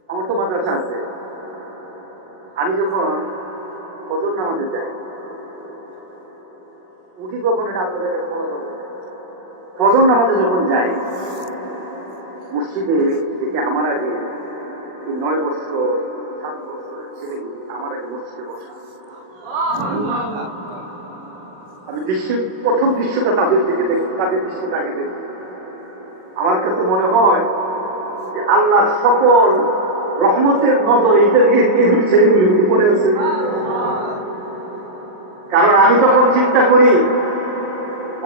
আমার তো মাদ্রাসা আছে। আমি যখন ফজর নামাজে যাই, উঠি কখন এটা আপনাদের ফজর নামাজে যখন যাই মসজিদে দেখে আমার আগে এই 9 বছর 7 বছরের ছেলেগুলি আমার আগে মসজিদে বসা। আমি প্রথম দৃশ্যটা তাদের দিকে দেখি, তাদের দৃশ্যটা আগে দেখি। আমার কাছে মনে হয় যে আল্লাহ সকল রহমতের নজর এই ছেলেগুলি উপরে আছে। কারণ আমি তখন চিন্তা করি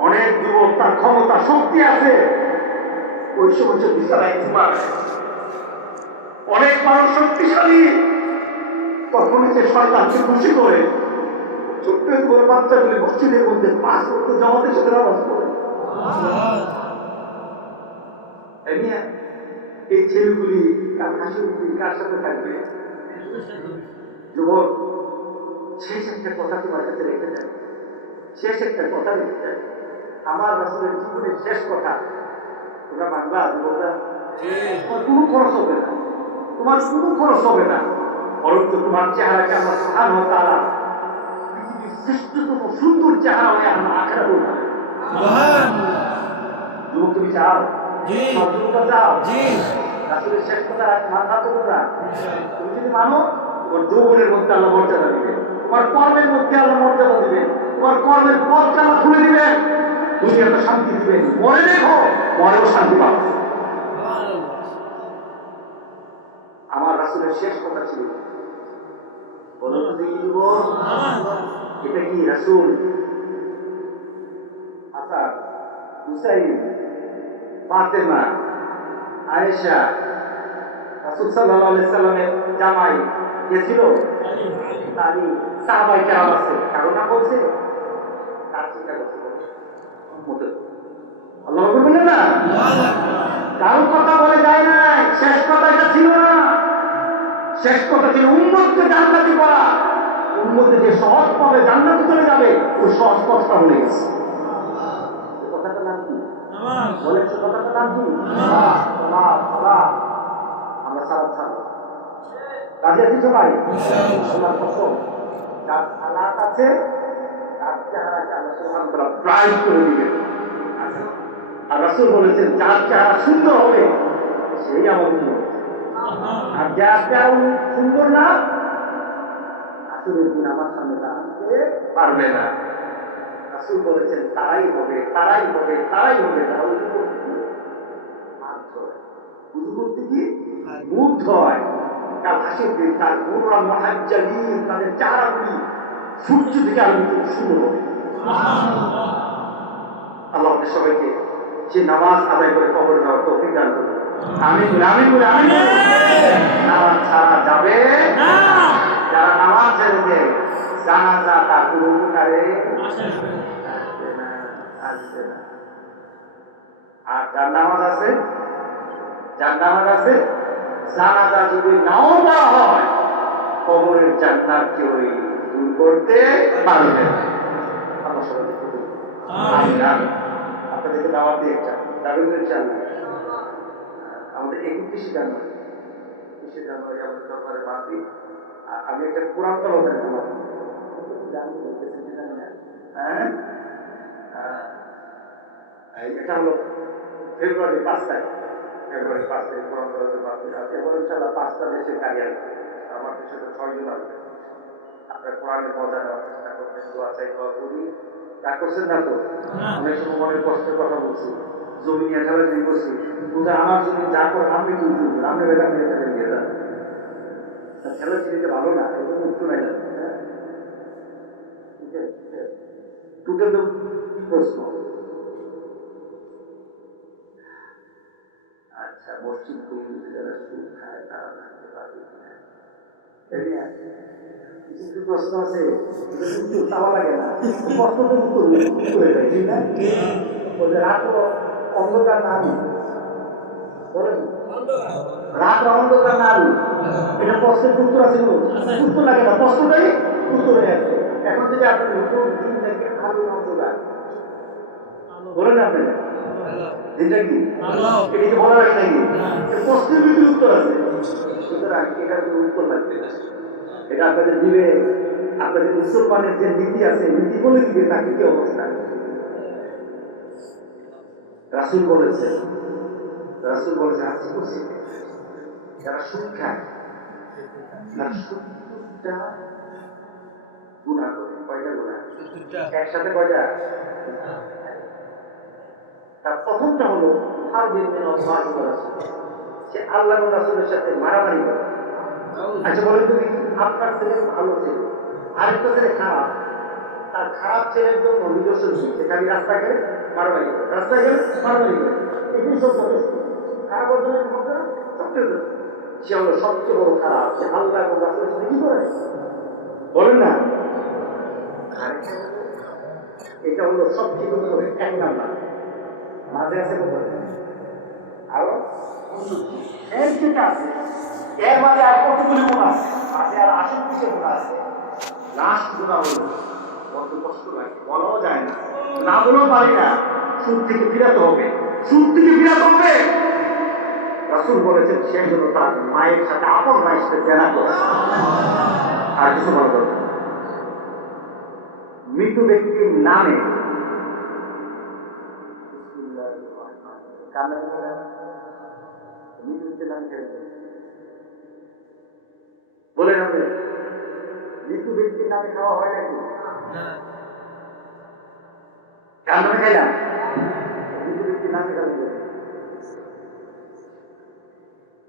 অনেক যুবক তার ক্ষমতা শক্তি আছে, ওই সময় বিছানায় ঘুমায়। অনেক মানুষ শক্তিশালী, তখন সে শয়তানকে খুশি করে ছোট্ট করে বাচ্চাগুলি মসজিদের মধ্যে পাস করতে জামাতের সাথে নামাজ পড়ে। এই ছেলেগুলি কার হাসি কার সাথে থাকবে? যুবক, শেষ একটা কথা তোমার কাছে রেখে যায়, শেষ একটা কথা রেখে যায়, আমার রাসূলের জীবনের শেষ কথা তোমরা মানবা? যুবকরা, তোমার কোনো খরচ হবে না, তোমার কোনো খরচ হবে না, বরঞ্চ তোমার চেহারাকে আল্লাহ সুবহানাহু ওয়া তাআলা পৃথিবীর শ্রেষ্ঠতম সুন্দর চেহারা হয়ে আল্লাহ আখিরাতে উঠাবে। যুবক, তুমি চাও? সব যুবকরা চাও? রাসূলের শেষ কথা মানবা তোমরা? তুমি যদি মানো, তোমার যৌবনের মধ্যে আল্লাহ মর্যাদা দিবেন, তোমার কর্মের মধ্যে আল্লাহ মর্যাদা দিবেন, তোমার কর্মের পথটা আল্লাহ খুলে দিবেন, দুনিয়াতে শান্তি দিবেন। মনে দেখো, মনেও শান্তি পাবে। আমার রাসূলের শেষ কথা ছিল, বলো তো দেখি যুবক, এটা কি রাসূল হাসান, হুসাইন, ফাতেমা, আয়েশা, রাসূল সাল্লাল্লাহু আলাইহি সাল্লামের জামাই কে ছিল? আলী। সাহাবায়ে কেরাম আছে, কারো না বলছে? তার চিন্তা করছে আল্লাহ বললেন না, কারো কথা বলে যায় না। শেষ কথা এটা ছিল না, শেষ কথা ছিল উম্মতকে জান্নাতি করা। উম্মতে যে সহজ পাবে জান্নাতে চলে যাবে, ওই সহজ পথটা হয়ে গেছে। কথাটার নাম কি? বলেছে কথাটার নাম কি? আমরা সালাত ছাড়ব, রাজি আছি সবাই? আল্লাহর কসম, যার সালাত আছে তার চেহারাকে আল্লাহ সুবহানাহু ওয়া তাআলা ব্রাইট করে দিবেন। আর রাসূল বলেছেন, যার চেহারা সুন্দর হবে সেই আমার উম্মত, আর যার চেহারা সুন্দর না, আসলের দিন আমার সামনে আসতে পারবে না। রাসূল বলেছেন, তারাই হবে, তারাই হবে, তারাই হবে, তারা উযু করতে কি মুখ ধোয়। কাল হাসির দিন তার গুরুরা মুহাজ্জালিন, তাদের চেহারাগুলি সূর্য থেকে আলোকিত শুরু হবে। আল্লাহ আমাদের সবাইকে সে নামাজ আদায় করে কবরে যাওয়ার তৌফিক দান করুন। আমিন আমিন বলে আমিন। নামাজ ছাড়া যাবে না। যারা নামাজ ছেড়ে দেয় জানাজা তার কোনো উপকারে আসবে না, আসবে না। আর যার নামাজ আছে, যার নামাজ আছে, জানাজা যদি নাও পড়া হয় কবরের জান্নাত কেউ দূর করতে পারবে না। আল্লাহ সবাইকে কবুল করুন। আমিন আমিন। আপনাদেরকে দাওয়াত দিয়ে যাবেন তো ইনশাআল্লাহ। আমাদের 31 জানুয়ারি আমাদের দরবারে বাকি। আর আমি একটা কোরআন তেলাওয়াতের নামাজ জানি বলতেছি কি জানি না। হ্যাঁ, এটা হলো ফেব্রুয়ারি 5 তারিখ। ফেব্রুয়ারি 5 তারিখ কোরআন তেলাওয়াতের বাকি আছে। এবার ইনশাআল্লাহ 5টা দেশের গাড়ি আসবে। আমার দেশে তো 6 জন আসবে। আপনার কোরআনের মজা নেওয়ার চেষ্টা করবেন, দোয়া চাই, দোয়া করি। রাগ করছেন না তো? অনেক সময় মনের কষ্টের কথা বলছি, জমি নিয়ে ঠেলাঠেলি করছি, বুঝা আমার জমি যা করে আপনি তুলছি, আপনি বেলা নিয়ে ঠেলে নিয়ে যান। ঠেলাঠেলিতে ভালো না, এই জন্য উত্তর নাই যান। দুটো তো কি প্রশ্ন? আচ্ছা, মসজিদ কমিটিতে যারা সুদ খায় তারা থাকতে পারবে কিনা? কিছু প্রশ্ন আছে চাওয়া লাগে না, প্রশ্ন তো উত্তর হয়ে যায়, ঠিক না? রাত অন্ধকার না আলু, বলেন রাত অন্ধকার না আলু, এটা প্রশ্নের উত্তর আছে, উত্তর লাগে না, প্রশ্নটাই উত্তর হয়ে আছে। এখন যদি আপনি উত্তর দিন থেকে আলু অন্ধকার বলেন, আপনি এটা কি এটিকে বলা লাগে নাকি? প্রশ্নের ভিতরে উত্তর আছে, সুতরাং এটার উত্তর লাগবে না। এটা আপনাদের দিবে, আপনাদের মুসলমানের যে নীতি আছে নীতি বলে দিবে তাকে কি অবস্থা। রাসূল বলেছেন আছে বলছে যারা সুদ খায় তারা 70টা গুনাহ করে। কয়টা গুনাহ? একসাথে কয়টা? তার প্রথমটা হলো হারবিন মিন আল্লাহ ওয়া রাসূল, সে আল্লাহ এবং রাসূলের সাথে মারামারি করে। আচ্ছা বলেন তুমি, আপনার ছেলে ভালো ছেলে, আরেকটা ছেলে খারাপ, তার খারাপ ছেলের জন্য নিদর্শন দিচ্ছে, খালি রাস্তা গেলে মারামারি করে, রাস্তা গেলে মারামারি করে, এগুলি সব যথেষ্ট। খারাপ অর্জনের সবচেয়ে সে হলো সবচেয়ে বড় খারাপ, সে আল্লাহ এবং রাসূলের সাথে কি করে বলেন না। এটা হলো সবচেয়ে বড় এক নাম্বার। মাঝে আছে আরো যেটা আছে এর মাঝে আর কতগুলি গুণ আছে, মাঝে আর 80 গুণ আছে। লাস্ট গুণা হলো কত কষ্ট লাগে, বলাও যায় না, না বলেও পারি না। সুদ থেকে ফিরাতে হবে, সুদ থেকে ফিরাতে হবে। রাসূল বলেছেন সে জন্য তার মায়ের সাথে আপন মায়ের সাথে জেনা করে। আর কিছু মনে করবেন, মৃত ব্যক্তির নামে বলেন আপনি মৃত্যু ব্যক্তির নামে খাওয়া হয় নাকি? কার নামে খাইলাম? মৃত্যু ব্যক্তির নামে খাওয়া।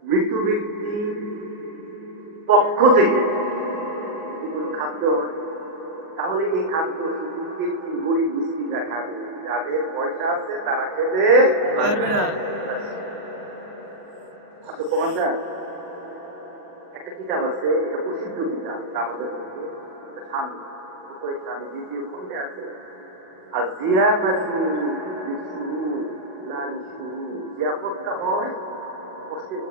মৃত্যু ব্যক্তির পক্ষ থেকে যদি কোনো খাদ্য হয় তাহলে এই খাদ্য শুধু গরিব মিষ্টিরা খাবে, যাদের পয়সা আছে তারা খেতে পারবে না। আপনার প্রমাণটা একটা কিতাব আছে, এটা প্রসিদ্ধ কিতাব, আমাদের মধ্যে স্বামী দ্বিতীয় খণ্ডে আছে। আর জিয়াফতটা হয় কষ্টের,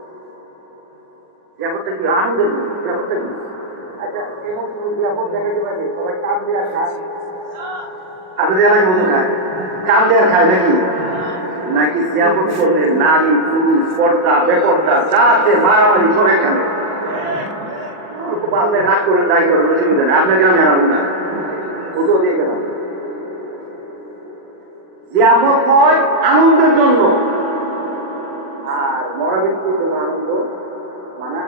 জিয়াফতটা কি আনন্দের, জিয়াফতটা কি? আচ্ছা, এমন কোনো জিয়াফত দেখাতে পারে সবাই কান দেওয়া খায়, আপনাদের এলাকায় মতো খায়, কান দেওয়া খায় নাকি? নাকি জিয়াফত করলে নারী পুরুষ পর্দা বেপর্দা যা আছে মারামারি সব এখানে। আপনি রাগ করেন, যাই করেন, অসুবিধা নেই, আপনাকে আমি হারাবো না, বুঝেও দিয়ে গেলাম। জিয়াফত হয় আনন্দের জন্য, আর মরা ব্যক্তির জন্য আনন্দ মানা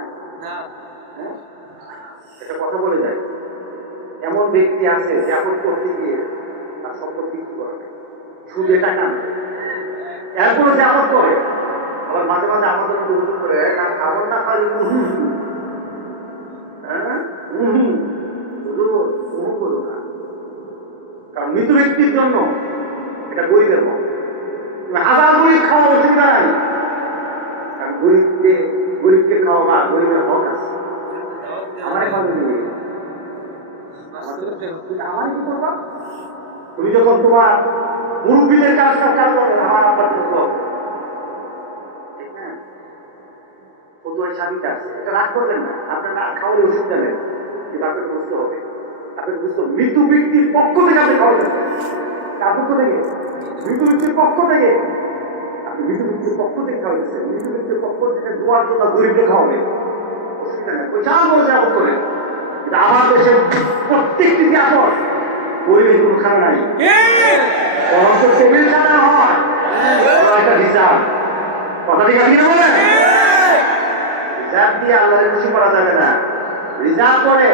একটা কথা বলে যায়। এমন ব্যক্তি আছে জিয়াফত করতে গিয়ে তার সম্পদ বিক্রি করে, সুদে টাকা এরপরে জিয়াফত করে, আবার মাঝে মাঝে আমাদের মধ্যে উজু করে না খাবো না খালি করো না। কারণ মৃত ব্যক্তির জন্য এটা গরিবের মত, তুমি হাজার গরিব খাওয়া অসুবিধা নাই, কারণ গরিবকে খাওয়া গরিবের হক আছে। আমার আমার কি করবা? তুমি যখন তোমার মুরব্বীদের কাজ চালু করবে, আমার আব্বার করবো, ঠিক না? ফতুয়ার স্বামীটা আছে, এটা রাগ করবেন না, আপনার না খাওয়ালে অসুবিধা নেই, কিন্তু আপনাকে বুঝতে হবে, আপনাকে বুঝতে হবে মৃত্যু ব্যক্তির পক্ষ থেকে আপনি খাওয়াবেন, তার পক্ষ থেকে, মৃত্যু ব্যক্তির পক্ষ থেকে, আপনি মৃত্যু ব্যক্তির পক্ষ থেকে খাওয়াইছেন, মৃত্যু ব্যক্তির পক্ষ থেকে দোয়ার জন্য গরিবকে খাওয়াবে, অসুবিধা নেই, পয়সা বলছে আপন করে। কিন্তু আমার দেশের প্রত্যেকটি যে আপন গরিবের কোনো খানা নাই, বরঞ্চ টেবিল খানা হয় একটা রিজার্ভ। কথা ঠিক আছে বলে রিজার্ভ দিয়ে আল্লাহরে খুশি করা যাবে না, রিজার্ভ করে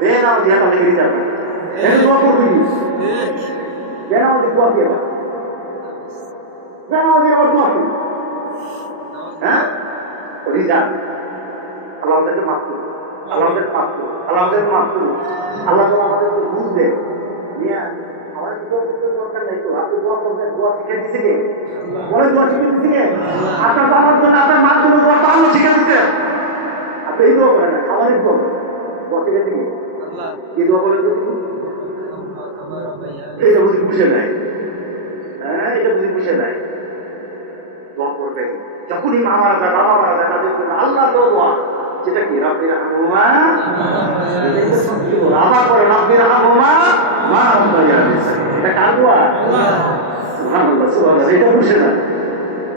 দে নাও দিয়ে তাহলে রিজার্ভ দোয়া করবি কেন আমাদের দোয়া কি আবার কেন আমাদের আবার দোয়া কি? হ্যাঁ রিজার্ভ। আল্লাহ আমাদেরকে মাফ করুন, আল্লাহ আমাদের মাফ করুন, আল্লাহ আমাদের মাফ করুন। আল্লাহ তো আমাদেরকে বুঝবে নিয়ে আমাদের দোয়া করতে দরকার নেই তো, আপনি দোয়া করবেন, দোয়া শিখে দিচ্ছে কে? বলে দোয়া শিখে দিচ্ছে কে? আপনার বাবার জন্য আপনার মার জন্য দোয়া তো আল্লাহ শিখে দিচ্ছে। আপনি এই দোয়া করেন না, খাবারের দোয়া করেন, দোয়া শিখে দিচ্ছে কে? কি দোয়া বলে তো? এটা বুঝি বুঝে নাই, হ্যাঁ এটা বুঝি বুঝে নাই। দোয়া করবেন যখনই মা মারা যায়, বাবা মারা যায়, তাদের জন্য আল্লাহ দোয়া, যেটা কি রাব্বির হামহুমা, আবার পরে রাব্বির হামহুমা মা রাব্বায়ানি, এটা কার দোয়া? সুবহানাল্লাহ সুবহানাল্লাহ, এটা বুঝে না।